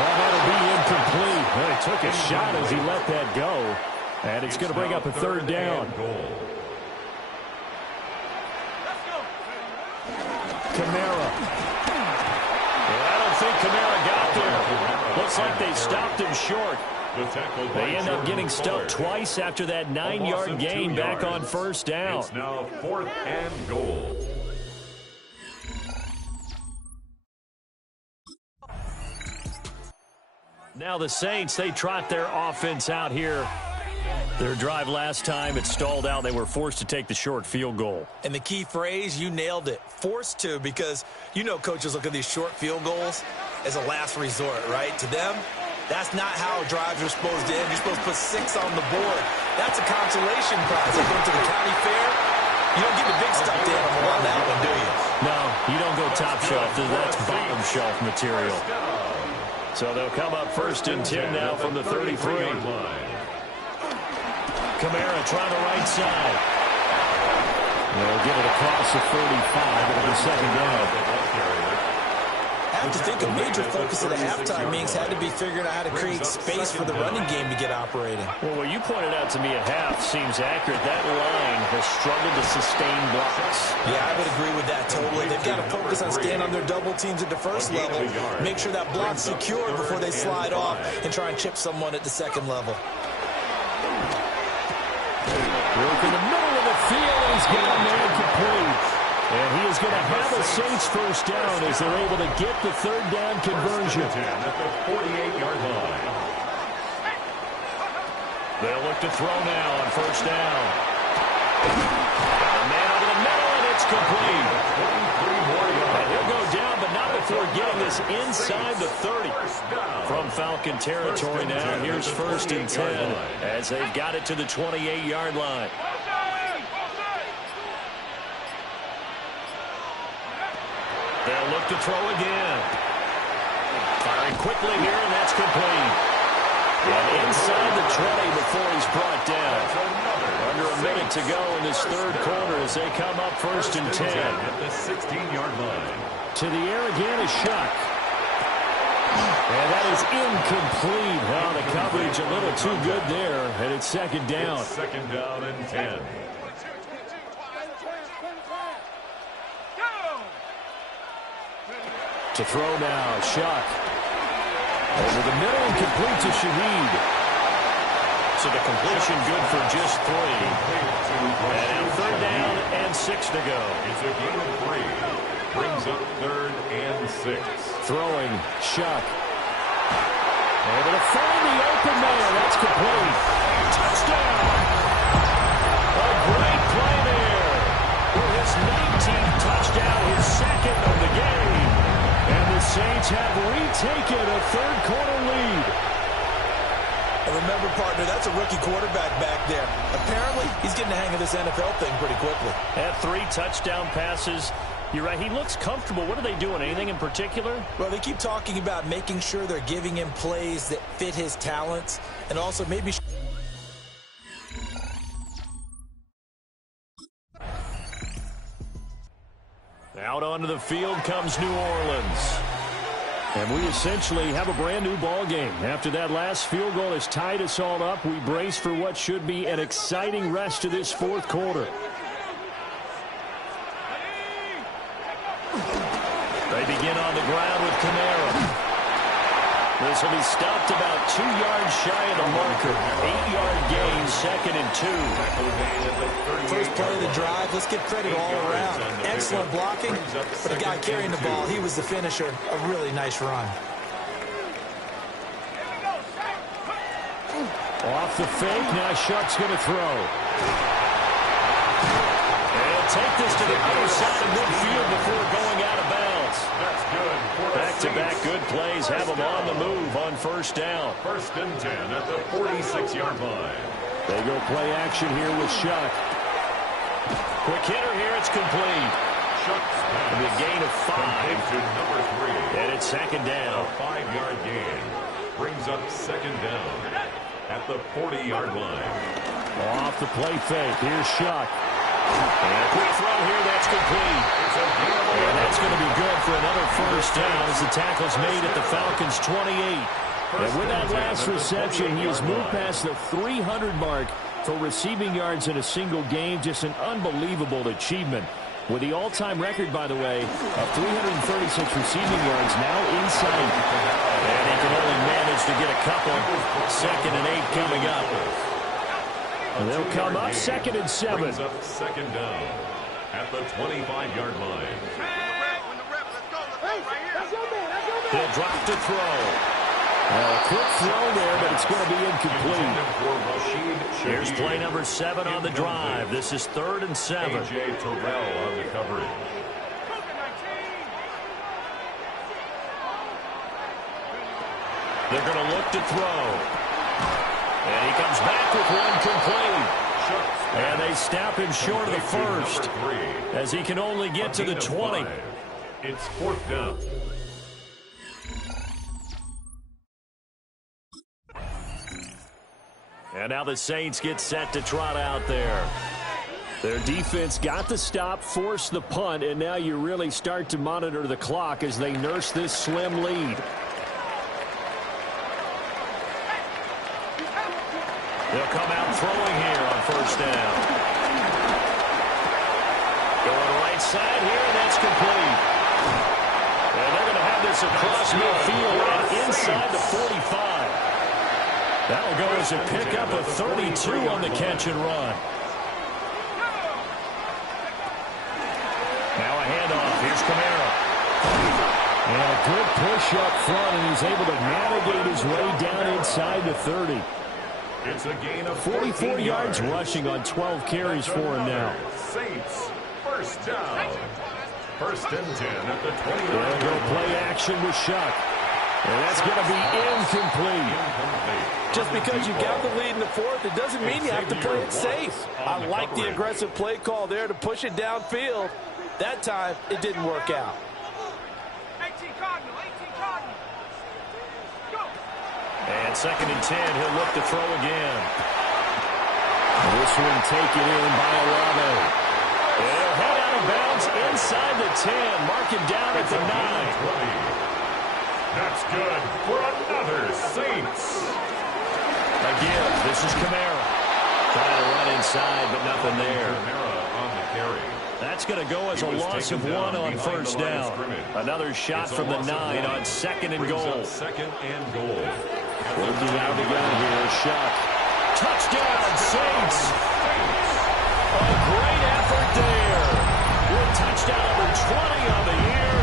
Well, that'll be incomplete. Well, he took a shot as he let that go. And it's going to bring up a third down. Kamara. I don't think Kamara got there. Looks like they stopped him short. They end up getting stuffed twice after that 9-yard gain back on first down. It's now 4th and goal. Now the Saints, they trot their offense out here. Their drive last time, it stalled out. They were forced to take the short field goal. And the key phrase, you nailed it, forced to, because you know coaches look at these short field goals as a last resort, right? To them, that's not how drives are supposed to end. You're supposed to put 6 on the board. That's a consolation prize. Like going to the county fair, you don't get the big stuffed animal on that one, do you? No, you don't go top shelf. That's bottom shelf material. So they'll come up first and 10 now from the 33. Kamara trying the right side. They'll get it across the 45. It'll be second down. I have to think a major focus of the halftime means had to be figuring out how to create space for the running game to get operating. Well, what you pointed out to me at half seems accurate. That line has struggled to sustain blocks. Yeah, I would agree with that totally. They've got to focus on staying on their double teams at the first level, make sure that block's secure before they slide off and try and chip someone at the second level. Work in the middle of the field, and he's got a man complete. And he is going to have a Saints first down as they're able to get the third down conversion. At the 48-yard line. They'll look to throw now on first down. A man over the middle, and it's complete. And he'll go down, but not before getting this inside the 30. From Falcon territory now, here's first and 10 as they've got it to the 28-yard line. They'll look to throw again. Firing quickly here, and that's complete. And inside the 20 before he's brought down. Under a minute to go in this third quarter as they come up first and 10. At the 16-yard line. To the air again is Shuck. And that is incomplete. Well, the coverage a little too good there, and it's second down. It's second down and 10. To throw now, Shuck. Over the middle and complete to Shaheed. So the completion good for just 3. And now third down and 6 to go. It's a gain of 3. Brings up third and 6. Throwing, Shuck. Able to find the open man. That's complete. Touchdown. A great play there. For his 19th touchdown, his second of the game. And the Saints have retaken a third-quarter lead. And remember, partner, that's a rookie quarterback back there. Apparently, he's getting the hang of this NFL thing pretty quickly. Had 3 touchdown passes. You're right, he looks comfortable. What are they doing? Anything in particular? Well, they keep talking about making sure they're giving him plays that fit his talents and also maybe... Out onto the field comes New Orleans. And we essentially have a brand new ball game. After that last field goal has tied us all up, we brace for what should be an exciting rest of this fourth quarter. They begin on the ground with Kamara. This will be stopped about 2 yards shy of the marker. 8-yard gain, 2nd and 2. First play of the drive. Let's give credit all around. Excellent blocking. For the guy carrying the ball, he was the finisher. A really nice run. Off the fake. Now Shuck's going to throw. And he'll take this to the other side of midfield before going out of bounds. That's good. Back-to-back good plays have them on the move on first down. 1st and 10 at the 46-yard line. They go play action here with Shuck. Quick hitter here. It's complete. And a gain of 5. To number 3. And it's 2nd down. A 5-yard gain brings up 2nd down at the 40-yard line. Off the play fake. Here's Shuck. And a quick throw here. That's complete. And that's going to be good for another first down as the tackle's made at the Falcons' 28. And with that last reception, he has moved past the 300 mark for receiving yards in a single game. Just an unbelievable achievement. With the all-time record, by the way, of 336 receiving yards now inside. And he can only manage to get a couple. 2nd and 8 coming up. And they'll come up 2nd and 7. Brings up 2nd down at the 25-yard line. He'll drop to throw. A quick throw there, but it's going to be incomplete. Here's play number 7 on the drive. This is 3rd and 7. A.J. Terrell on the coverage. They're going to look to throw. And he comes back with one complete. And they snap him short of the first as he can only get to the 20. It's 4th down. And now the Saints get set to trot out there. Their defense got the stop, forced the punt, and now you really start to monitor the clock as they nurse this slim lead. They'll come out throwing here on first down. Going right side here, and that's complete. And they're going to have this across midfield and inside the 45. That'll go as a pickup of 32 on the catch and run. Now a handoff. Here's Kamara. And a good push up front, and he's able to navigate his way down inside the 30. It's a gain of 44 yards rushing on 12 carries for him now. Saints, first down. 1st and 10 at the 20. They'll go play action with Shuck. And that's going to be incomplete. Just because you got the lead in the 4th, it doesn't mean you have to play it safe. I like the aggressive play call there to push it downfield. That time, it didn't work out. 18 Cardinal, 18 Cardinal. Go. And 2nd and 10, he'll look to throw again. This one taken in by Olave. He'll head out of bounds inside the 10. Mark him down at the 9. That's good for another Saints. Again, this is Kamara. Trying to run inside, but nothing there. Kamara on the carry. That's going to go as a loss of 1 on first down. Another shot from the 9 on 2nd and goal. 2nd and goal. Looking out the gun here, Shuck. Touchdown, Saints! A great effort there. With touchdown number 20 on the year.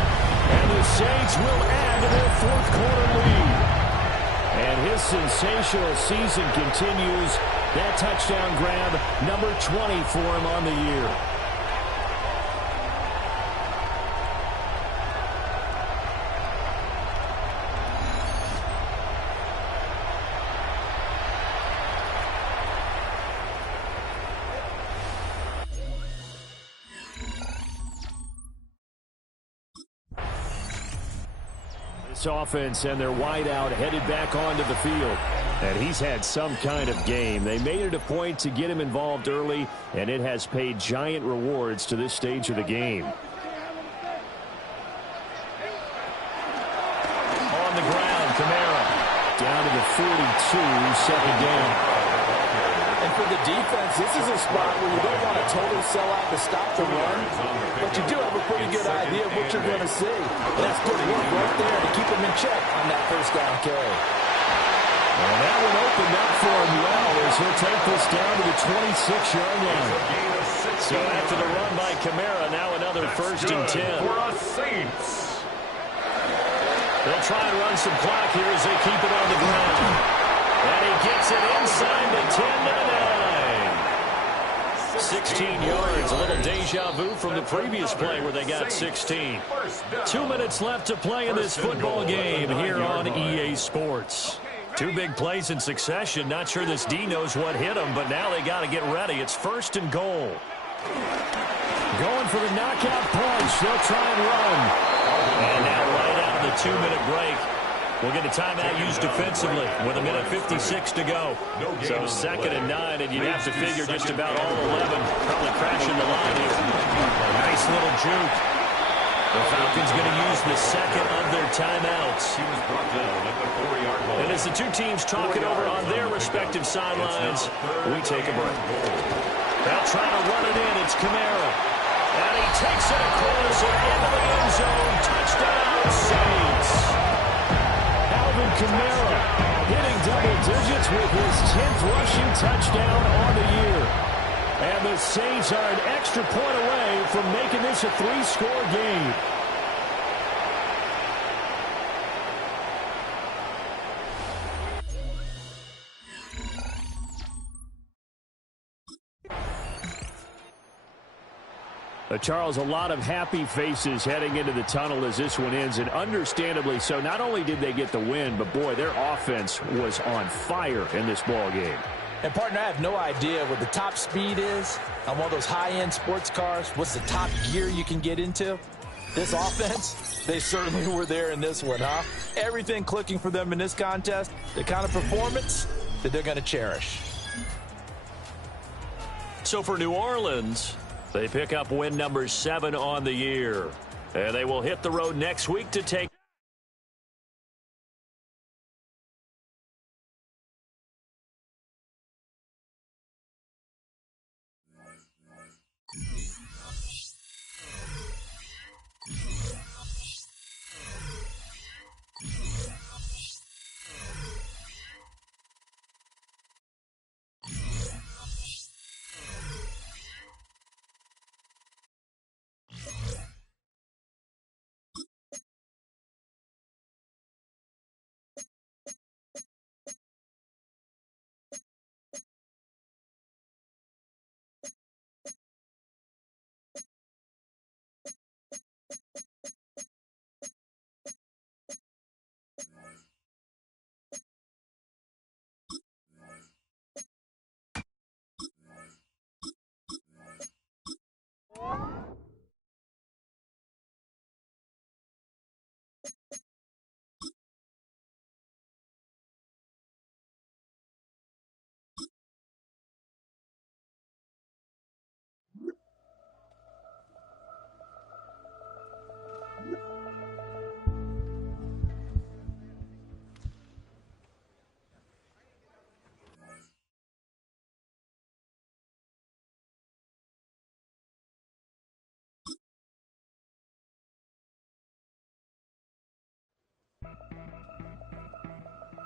And the Saints will add to their 4th quarter lead. And his sensational season continues. That touchdown grab, number 20 for him on the year. This offense and their wideout headed back onto the field. And he's had some kind of game. They made it a point to get him involved early, and it has paid giant rewards to this stage of the game. Kamara. Down to the 42, second down. And for the defense, this is a spot where you don't want to totally sell out to stop the run, but you do have a pretty good idea of what you're going to see. And that's good work right there to keep them in check on that first down carry. And that one opened up for him well as he'll take this down to the 26-yard line. So after the run by Kamara, now another first and 10. For us Saints. They'll try and run some clock here as they keep it on the ground. And he gets it inside the 10-9. 16 yards, a little deja vu from the previous play where they got 16. 2 minutes left to play in this football game here on EA Sports. Two big plays in succession. Not sure this D knows what hit him, but now they got to get ready. It's first and goal. Going for the knockout punch. They'll try and run. And now right out of the 2-minute break, we'll get a timeout used defensively with 1:56 to go. So second and 9, and you'd have to figure just about all 11 probably crashing the line here. Nice little juke. The Falcons going to use the second of their timeouts. And as the two teams talk it over on their respective sidelines, we take a break. They'll try to run it in. It's Kamara. And he takes it across and into the end zone. Touchdown, Saints. Alvin Kamara hitting double digits with his 10th rushing touchdown on the year. And the Saints are an extra point away from making this a 3-score game. Charles, a lot of happy faces heading into the tunnel as this one ends, and understandably so. Not only did they get the win, but, boy, their offense was on fire in this ball game. And, partner, I have no idea what the top speed is on one of those high-end sports cars. What's the top gear you can get into? This offense, they certainly were there in this one, huh? Everything clicking for them in this contest, the kind of performance that they're going to cherish. So for New Orleans, they pick up win number 7 on the year. And they will hit the road next week to take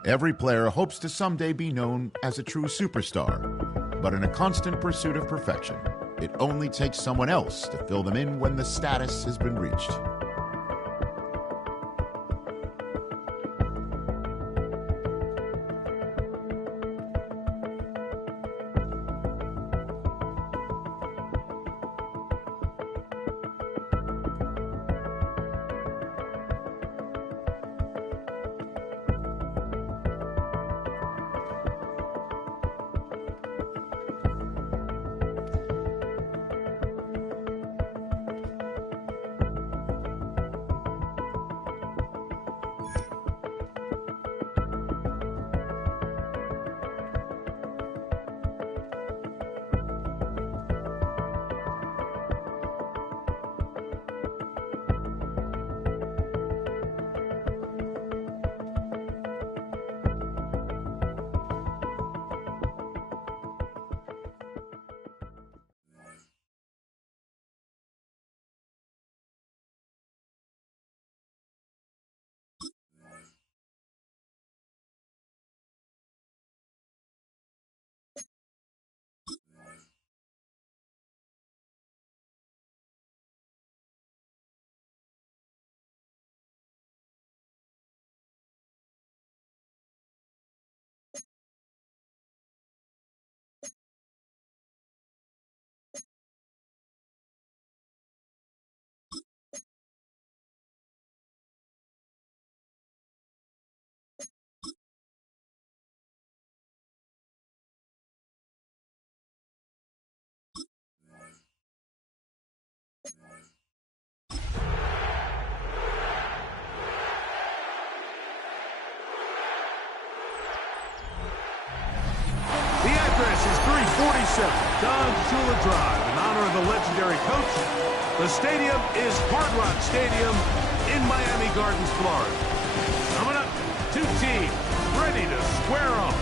Every player hopes to someday be known as a true superstar, but in a constant pursuit of perfection, it only takes someone else to fill them in when the status has been reached. 47, Don Shula Drive, in honor of the legendary coach. The stadium is Hard Rock Stadium in Miami Gardens, Florida. Coming up, two teams ready to square off.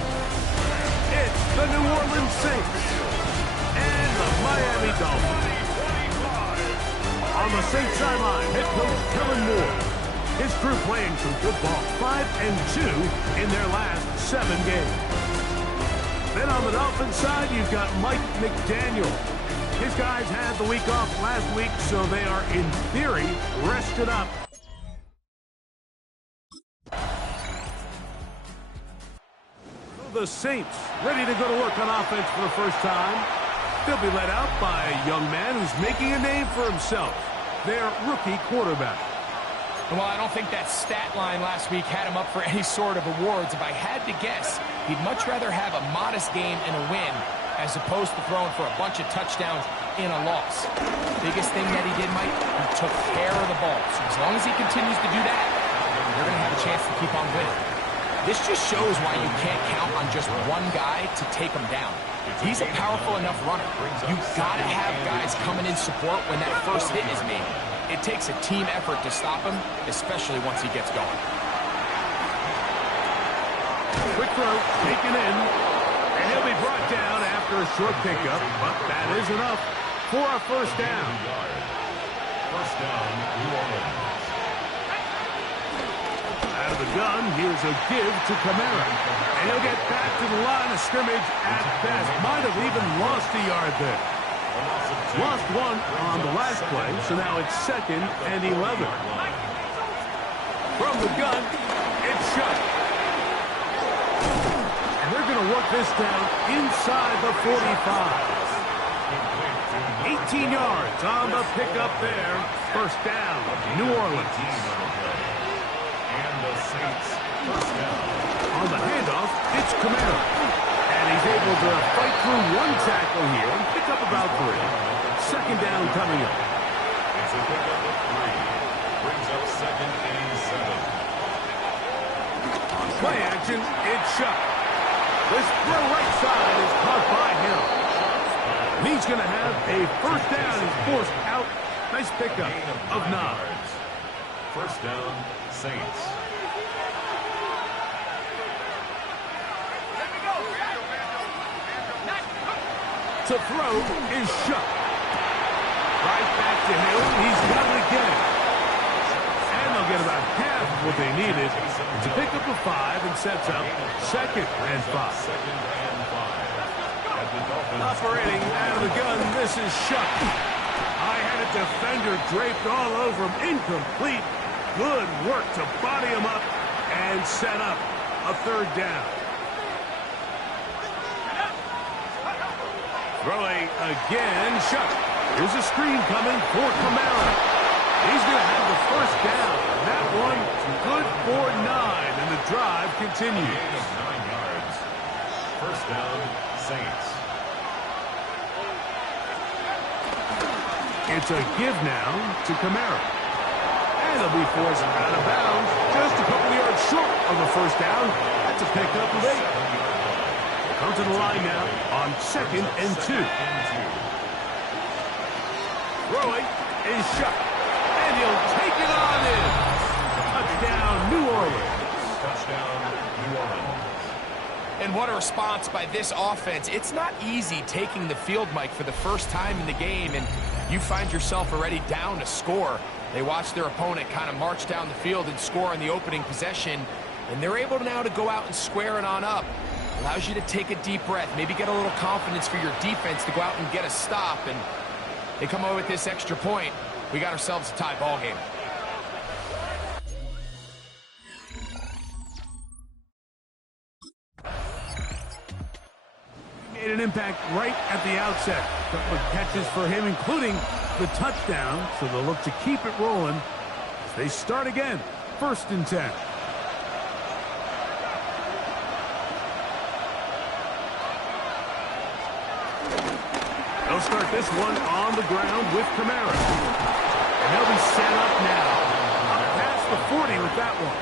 It's the New Orleans Saints and the Miami Dolphins. On the Saints sideline, head coach Kellen Moore. His crew playing some football, 5-2 in their last 7 games. Then on the Dolphins side, you've got Mike McDaniel. His guys had the week off last week, so they are, in theory, rested up. The Saints ready to go to work on offense for the first time. They'll be led out by a young man who's making a name for himself, their rookie quarterback. Well, I don't think that stat line last week had him up for any sort of awards. If I had to guess, he'd much rather have a modest game and a win as opposed to throwing for a bunch of touchdowns in a loss. Biggest thing that he did, Mike, he took care of the ball. So as long as he continues to do that, you're going to have a chance to keep on winning. This just shows why you can't count on just one guy to take him down. He's a powerful enough runner. You've got to have guys coming in support when that first hit is made. It takes a team effort to stop him, especially once he gets going. Quick throw, taken in, and he'll be brought down after a short pickup, but that is enough for a first down. First down, New Orleans. Out of the gun, here's a give to Kamara. And he'll get back to the line of scrimmage at best. Might have even lost a yard there. Lost one on the last play, so now it's 2nd and 11. From the gun, it's shut. And they're going to work this down inside the 45. 18 yards on the pickup there. First down, New Orleans. And the Saints, first down. On the handoff, it's Kamara. And he's able to fight through one tackle here and pick up about 3. Second down coming up. It's a pickup of 3. Brings up 2nd and 7. On play action, it's shut. This throw right side is caught by him. He's going to have a first down. He's forced out. Nice pickup of 9. First down, Saints. To throw is shut. Right back to him. He's got it again. And they'll get about half of what they needed to pick up a 5 and sets up 2nd and 5. Operating out of the gun, this is shut. I had a defender draped all over him. Incomplete. Good work to body him up and set up a 3rd down. Throwing again, shut. Here's a screen coming for Kamara. He's going to have the first down. That one good for 9, and the drive continues. 9 yards. First down, Saints. It's a give now to Kamara. And he'll be forced out of bounds. Just a couple yards short of a first down. That's a pickup of 8. Come to the line now on 2nd and 2. Throwing is shut. And he'll take it on in. Touchdown, New Orleans. Touchdown, New Orleans. And what a response by this offense. It's not easy taking the field, Mike, for the first time in the game, and you find yourself already down to score. They watch their opponent kind of march down the field and score in the opening possession, and they're able now to go out and square it on up. Allows you to take a deep breath, maybe get a little confidence for your defense to go out and get a stop, and they come away with this extra point. We got ourselves a tie ball game. Made an impact right at the outset. A couple of catches for him, including the touchdown, so they'll look to keep it rolling as they start again. 1st and 10. They'll start this one on the ground with Kamara. And he'll be set up now. Up past the 40 with that one.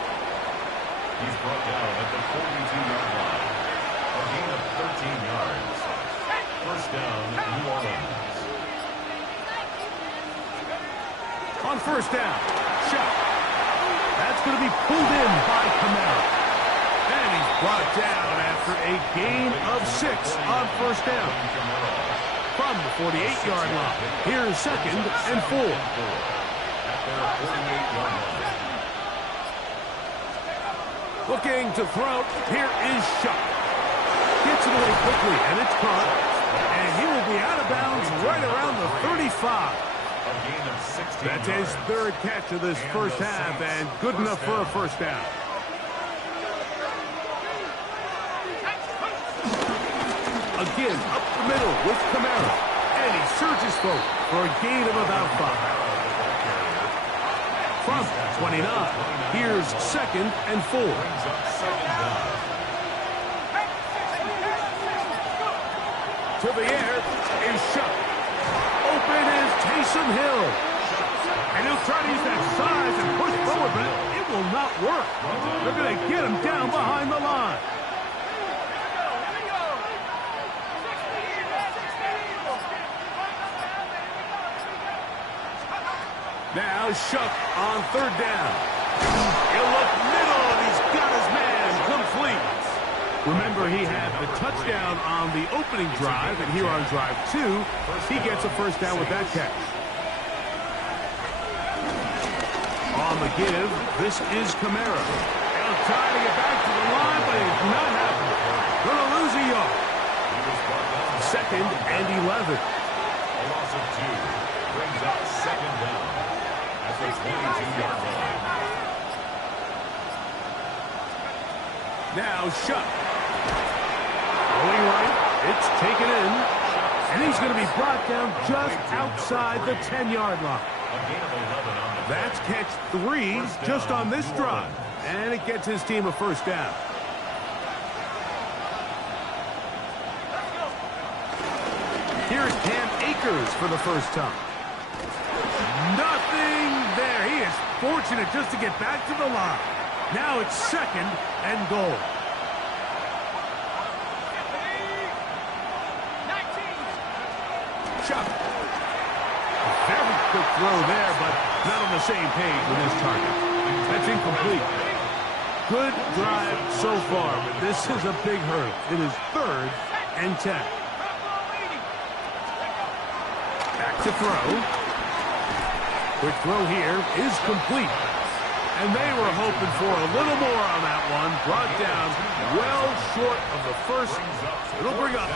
He's brought down at the 42-yard line. A gain of 13 yards. First down, New Orleans. On first down, shot. That's going to be pulled in by Kamara. And he's brought down after a gain of 6 on first down. From the 48-yard line, here's 2nd and 4. At their 48-yard line. Looking to throw. Here is Shuck. Gets it away quickly, and it's caught. And he will be out of bounds right around the 35. A gain of 16 That's his yards. 3rd catch of this first half, and good enough for a first down. Again, up the middle with Kamara. And he surges forward for a gain of about 5. From 29, here's 2nd and 4. Brings up 2nd down. To the air is Shuck. Open is Taysom Hill. And he'll try to use that size and push forward, but it will not work. They're going to get him down behind the line. Now Shuck on 3rd down. He'll look middle, and he's got his man complete. Remember, he had the touchdown on the opening drive, and here on drive 2, he gets a first down with that catch. On the give, this is Kamara. He'll try to get back to the line, but it's not happening. Gonna lose a yard. 2nd and 11. A loss of 2 brings up 2nd down at the 22-yard line. Now Shuck. Going right, it's taken in, and he's going to be brought down just outside the 10-yard line. A gain of 11 on the That's catch 3 just on this drive, and it gets his team a first down. Here's Cam Akers for the first time. Nothing there. He is fortunate just to get back to the line. Now it's 2nd and goal. Chuck. Very quick throw there, but not on the same page with his target. That's incomplete. Good drive so far, but this is a big hurdle. It is 3rd and 10. Back to throw. Quick throw here is complete. And they were hoping for a little more on that one. Brought down well short of the first. It'll bring up.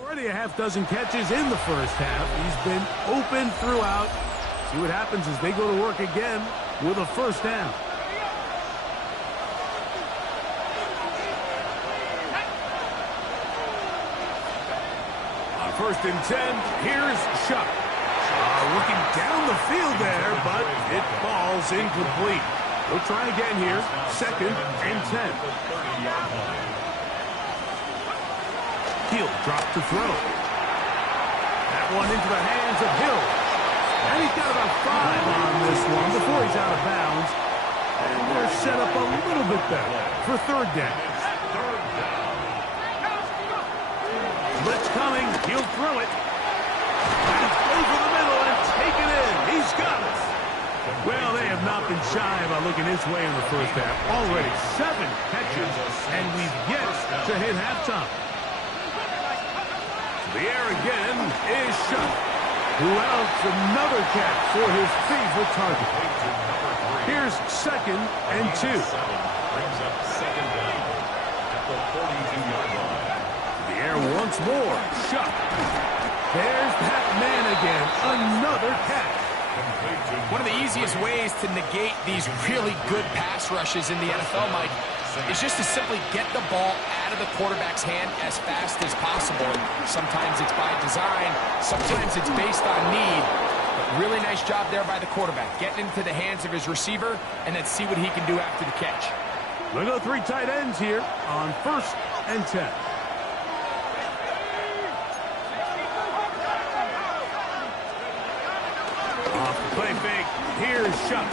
Already a half-dozen catches in the first half. He's been open throughout. See what happens as they go to work again with a first down. On 1st and 10, here's Shuck. Looking down the field there, but it falls incomplete. We'll try again here. 2nd and 10. He'll drop to throw. That one into the hands of Hill. And he's got about 5 on this one before he's out of bounds. And they're set up a little bit better for 3rd down. Blitz coming. He'll throw it. And over the middle and take it in. He's got it. Well, they have not been shy about looking his way in the first half. Already 7 catches, and we've yet to hit halftime. The air again is Shuck, who outs another catch for his favorite target. Here's 2nd and 2. Brings up 2nd down at the 42-yard line. The air once more. Shuck. There's that man again. Another catch. One of the easiest ways to negate these really good pass rushes in the NFL, Mike, is just to simply get the ball out of the quarterback's hand as fast as possible. Sometimes it's by design, sometimes it's based on need. But really nice job there by the quarterback, getting into the hands of his receiver, and then see what he can do after the catch. We'll go 3 tight ends here on 1st and 10. Off the play fake, here's Shuck.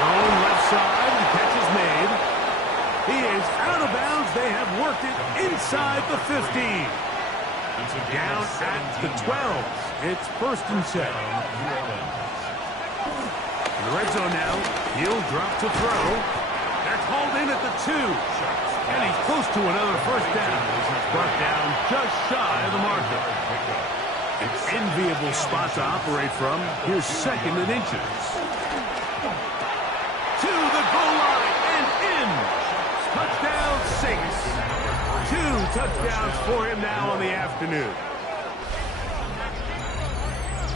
Thrown left side, the catch is made. He is out of bounds. They have worked it inside the 15. Down at the 12. It's 1st and 7. In the red zone now, he'll drop to throw. They're called in at the 2. And he's close to another 1st down. Brought down just shy of the marker. An enviable spot to operate from. Here's 2nd and inches. To the goal line and in. Touchdown, Saints. 2 touchdowns for him now on the afternoon.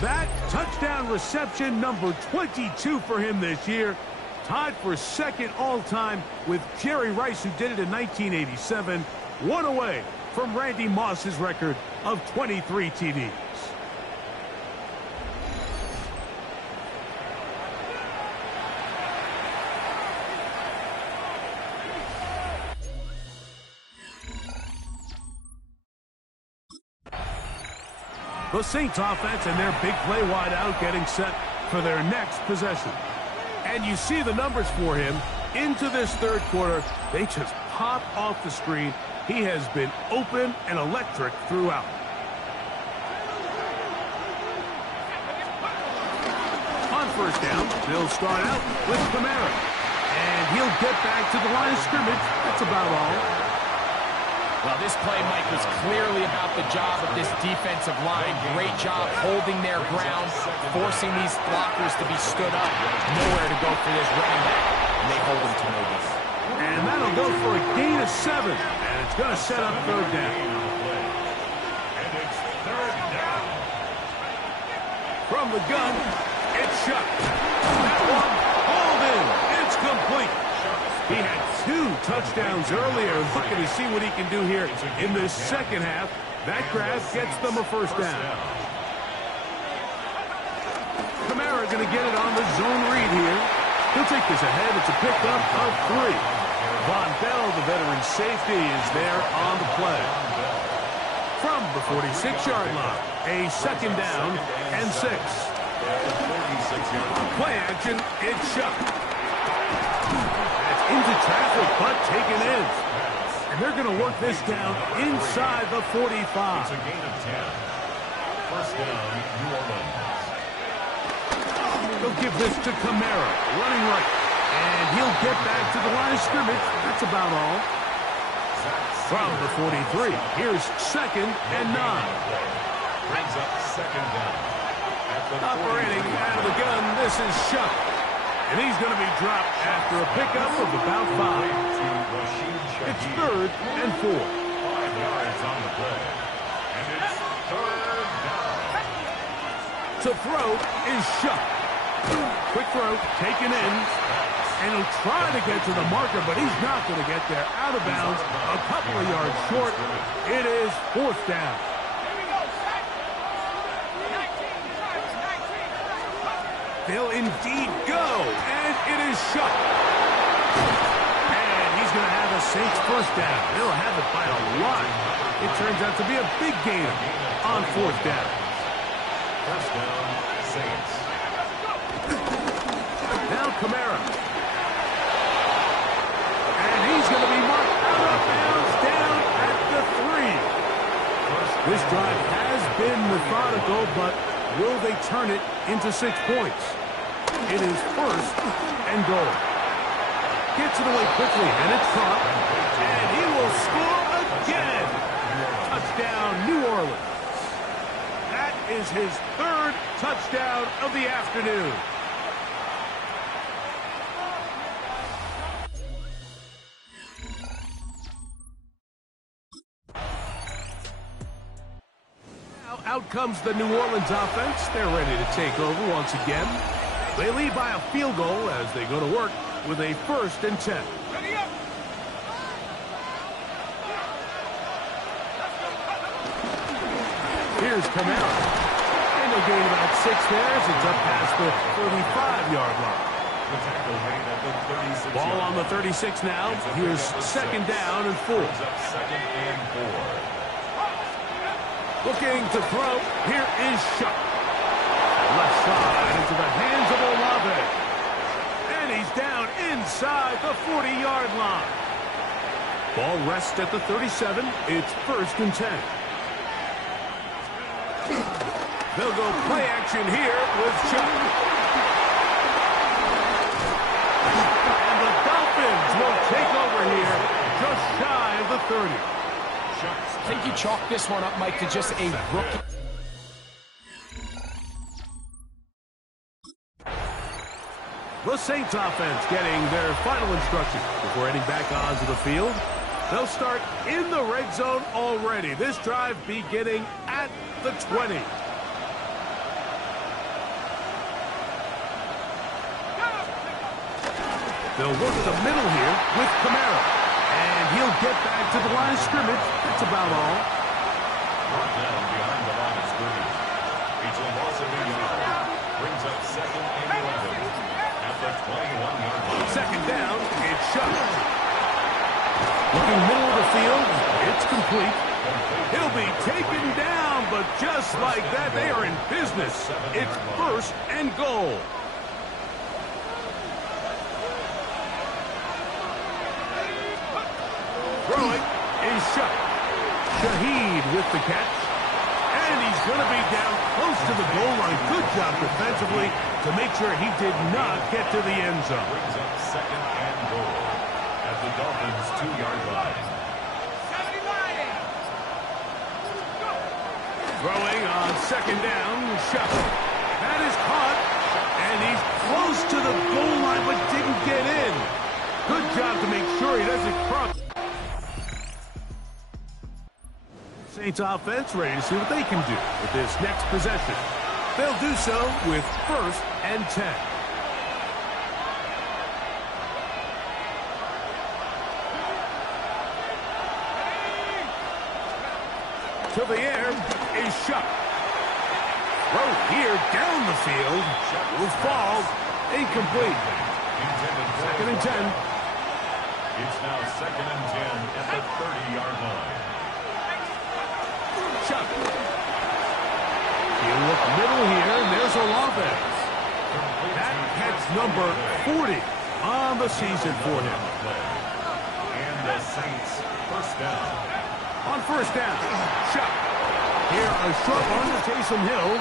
That touchdown reception, number 22 for him this year. Tied for 2nd all-time with Jerry Rice, who did it in 1987. 1 away from Randy Moss's record of 23 TDs. The Saints offense and their big play wide out getting set for their next possession. And you see the numbers for him into this 3rd quarter. They just pop off the screen. He has been open and electric throughout. On 1st down, they'll start out with Kamara. And he'll get back to the line of scrimmage. That's about all. Well, this play, Mike, was clearly about the job of this defensive line. Great job holding their ground, forcing these blockers to be stood up. Nowhere to go for this running back, and they hold him to no good. And that'll go for a gain of 7, and it's going to set up 3rd down. And it's 3rd down. From the gun, it's shut. That one hauled in. It's complete. He had 2 touchdowns earlier. Looking to see what he can do here in this 2nd half. That grab gets them a 1st down. Kamara going to get it on the zone read here. He'll take this ahead. It's a pickup of 3. Von Bell, the veteran safety, is there on the play. From the 46-yard line, a 2nd down and 6. Play action, it's shut. Into traffic, but taken in. And they're going to work this down inside the 45. It's a gain of 10. 1st down, New Orleans. They'll give this to Kamara, running right. And he'll get back to the line of scrimmage. That's about all. From the 43, here's 2nd and 9. Brings up 2nd down. Operating out of the gun, this is shut. And he's going to be dropped after a pickup of about 5. It's 3rd and 4. 5 yards on the play. And it's 3rd down. To throw is shut. Quick throw, taken in. And he'll try to get to the marker, but he's not going to get there. Out of bounds, a couple of yards short. It is 4th down. They'll indeed go, and it is shut. And he's going to have a Saints 1st down. They'll have it by a lot. It turns out to be a big gain on 4th down. 1st down, Saints. Now Kamara. And he's going to be marked out of bounds down at the 3. This drive has been methodical, but will they turn it into 6 points? It is 1st and goal. Gets it away quickly, and it's caught. And he will score again. Touchdown, New Orleans. That is his 3rd touchdown of the afternoon. Out comes the New Orleans offense. They're ready to take over once again. They lead by a field goal as they go to work with a 1st and 10. Here's Kamara. And they'll gain about 6 there as it's up past the 35-yard line. Ball on the 36 now. Here's 2nd down and 4. Looking to throw. Here is shot. Left side into the hands of Olave. And he's down inside the 40-yard line. Ball rests at the 37. It's 1st and 10. They'll go play action here with Chuck. And the Dolphins will take over here just shy of the 30. I think you chalk this one up, Mike, to just a rookie. The Saints offense getting their final instruction before heading back onto the field. They'll start in the red zone already. This drive beginning at the 20. They'll work the middle here with Kamara. And he'll get back to the line of scrimmage. That's about all. Brought down behind the line of scrimmage. It's a loss of 8 yards. Brings up 2nd and 11 at the 21-yard line. 2nd down, it's Chuck. Looking middle of the field, it's complete. He'll be taken down, but just like that, they are in business. It's 1st and goal. Throwing is Chuck. Shaheed with the catch. And he's going to be down close to the goal line. Good job defensively to make sure he did not get to the end zone. Brings up 2nd and goal at the Dolphins' 2-yard line. Throwing on 2nd down, Chuck. That is caught. And he's close to the goal line but didn't get in. Good job to make sure he doesn't cross. Saints offense ready to see what they can do with this next possession. They'll do so with 1st and 10. To the air is Chuck. Throw here down the field. Will fall. Incomplete. 2nd and 10. It's now 2nd and 10 at the 30-yard line. Chuck. He'll look middle here, and there's Olave. That catch number 40 on the season for him. And the Saints 1st down. On 1st down, Chuck. Here a short one to Taysom Hill.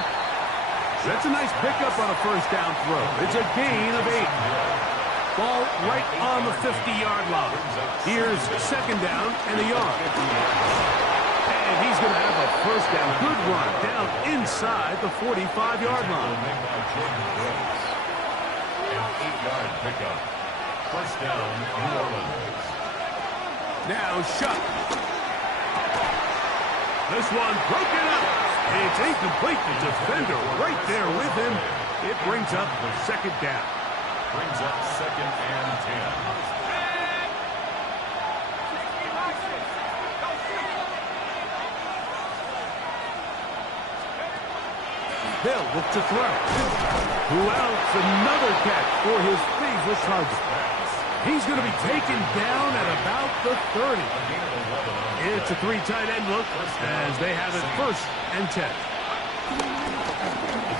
That's a nice pickup on a 1st down throw. It's a gain of 8. Ball right on the 50-yard line. Here's 2nd down and a yard. And he's going to have a 1st down. Good run down inside the 45-yard line. An 8-yard pickup. 1st down, New Orleans. Now Chuck. This one broken up. It's incomplete. The defender right there with him. It brings up the 2nd down. Brings up 2nd and 10. Hill look to throw. Who else? Another catch for his favorite target. He's going to be taken down at about the 30. It's a 3 tight end look as they have it 1st and 10.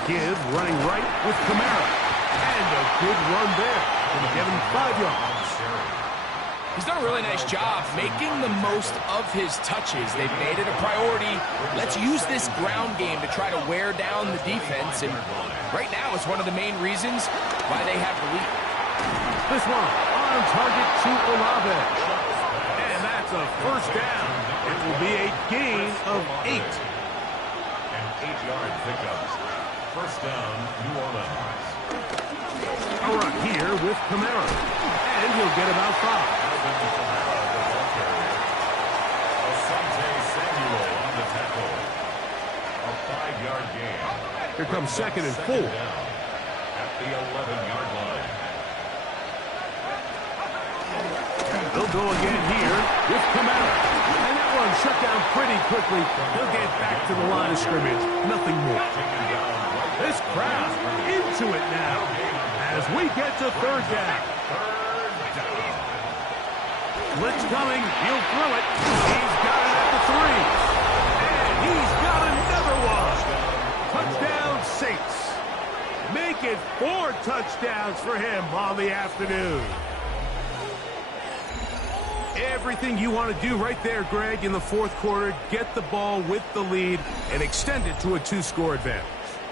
Give running right with Kamara. And a good run there. Going to give him 5 yards. He's done a really nice job making the most of his touches. They've made it a priority. Let's use this ground game to try to wear down the defense. And right now it's one of the main reasons why they have the lead. This one on target to Olave. And that's a 1st down. It will be a gain of 8. An 8-yard pickup. 1st down, New Orleans. A run here with Kamara. And he'll get about 5. Asante Samuel on the tackle. A 5-yard gain. Here comes 2nd and 4. At the 11-yard line. They'll go again here with Kamara. And that one shut down pretty quickly. He'll get back to the line of scrimmage. Nothing more. This crowd into it now as we get to 3rd down. Blitz coming. He'll throw it. He's got it at the 3. And he's got another one. Touchdown, Saints. Make it 14 touchdowns for him on the afternoon. Everything you want to do right there, Greg, in the fourth quarter. Get the ball with the lead and extend it to a 2-score advantage.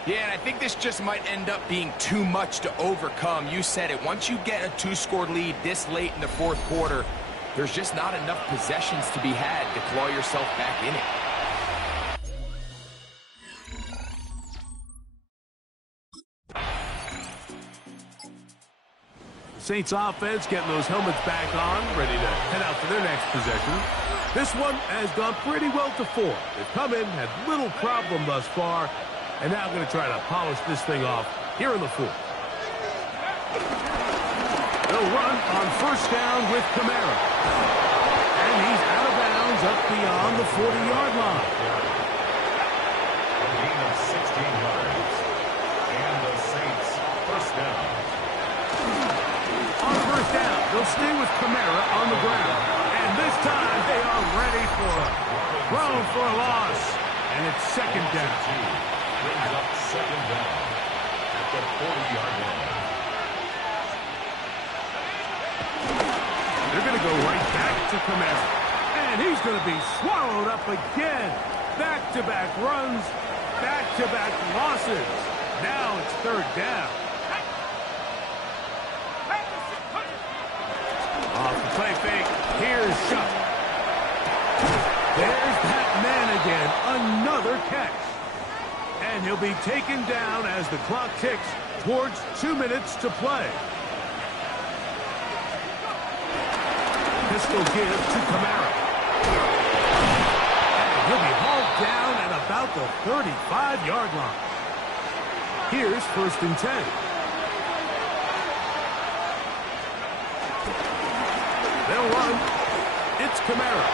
Yeah, and I think this just might end up being too much to overcome. You said it. Once you get a 2-score lead this late in the fourth quarter, there's just not enough possessions to be had to claw yourself back in it. Saints offense getting those helmets back on, ready to head out for their next possession. This one has gone pretty well to 4. They've come in, had little problem thus far, and now going to try to polish this thing off here in the 4th. They'll run on first down with Kamara. And he's out of bounds up beyond the 40-yard line. A gain of 16 yards. And the Saints first down. On first down, they'll stay with Kamara on the ground. And this time, they are ready for him. Thrown for a loss. And it's second down. Brings up second down at the 40-yard line. They're going to go right back to Kamara. And he's going to be swallowed up again. Back-to-back runs, back-to-back losses. Now it's third down. Off the play fake, here's Shuck. There's that man again, another catch. And he'll be taken down as the clock ticks towards 2 minutes to play. Pistol give to Kamara. And he'll be hauled down at about the 35-yard line. Here's first and 10. They'll run. It's Kamara.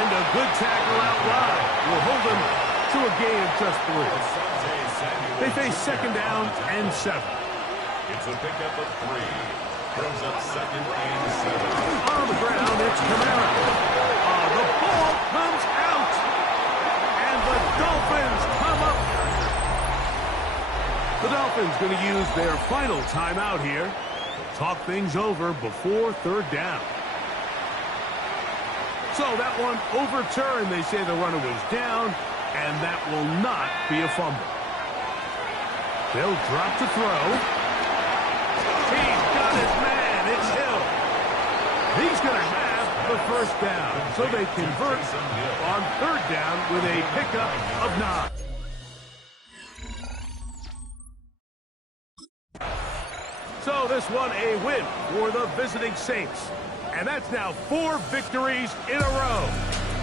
And a good tackle out wide will hold them to a gain of just 3. They face second down and 7. It's a pickup of 3. Brings up second and 7. On the ground, it's Kamara. The ball comes out. And the Dolphins come up. The Dolphins going to use their final timeout here to talk things over before third down. So that one overturned. They say the runner was down, and that will not be a fumble. They'll drop to throw. He's got his man. It's Hill. He's going to have the first down. So they convert on third down with a pickup of 9. So this one a win for the visiting Saints. And that's now 4 victories in a row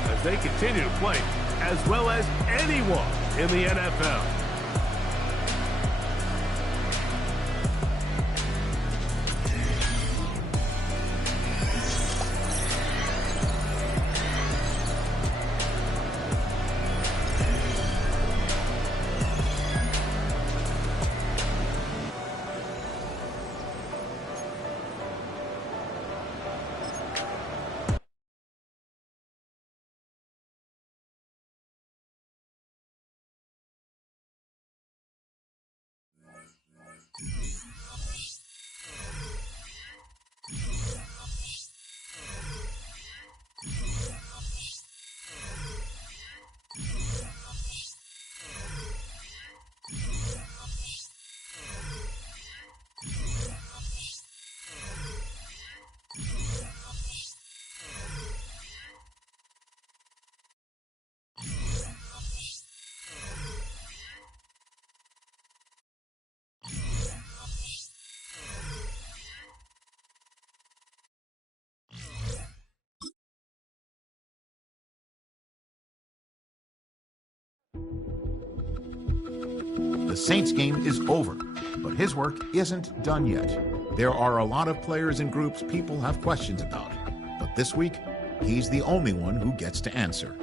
as they continue to play as well as anyone in the NFL. The Saints game is over, but his work isn't done yet. There are a lot of players and groups people have questions about, but this week, he's the only one who gets to answer.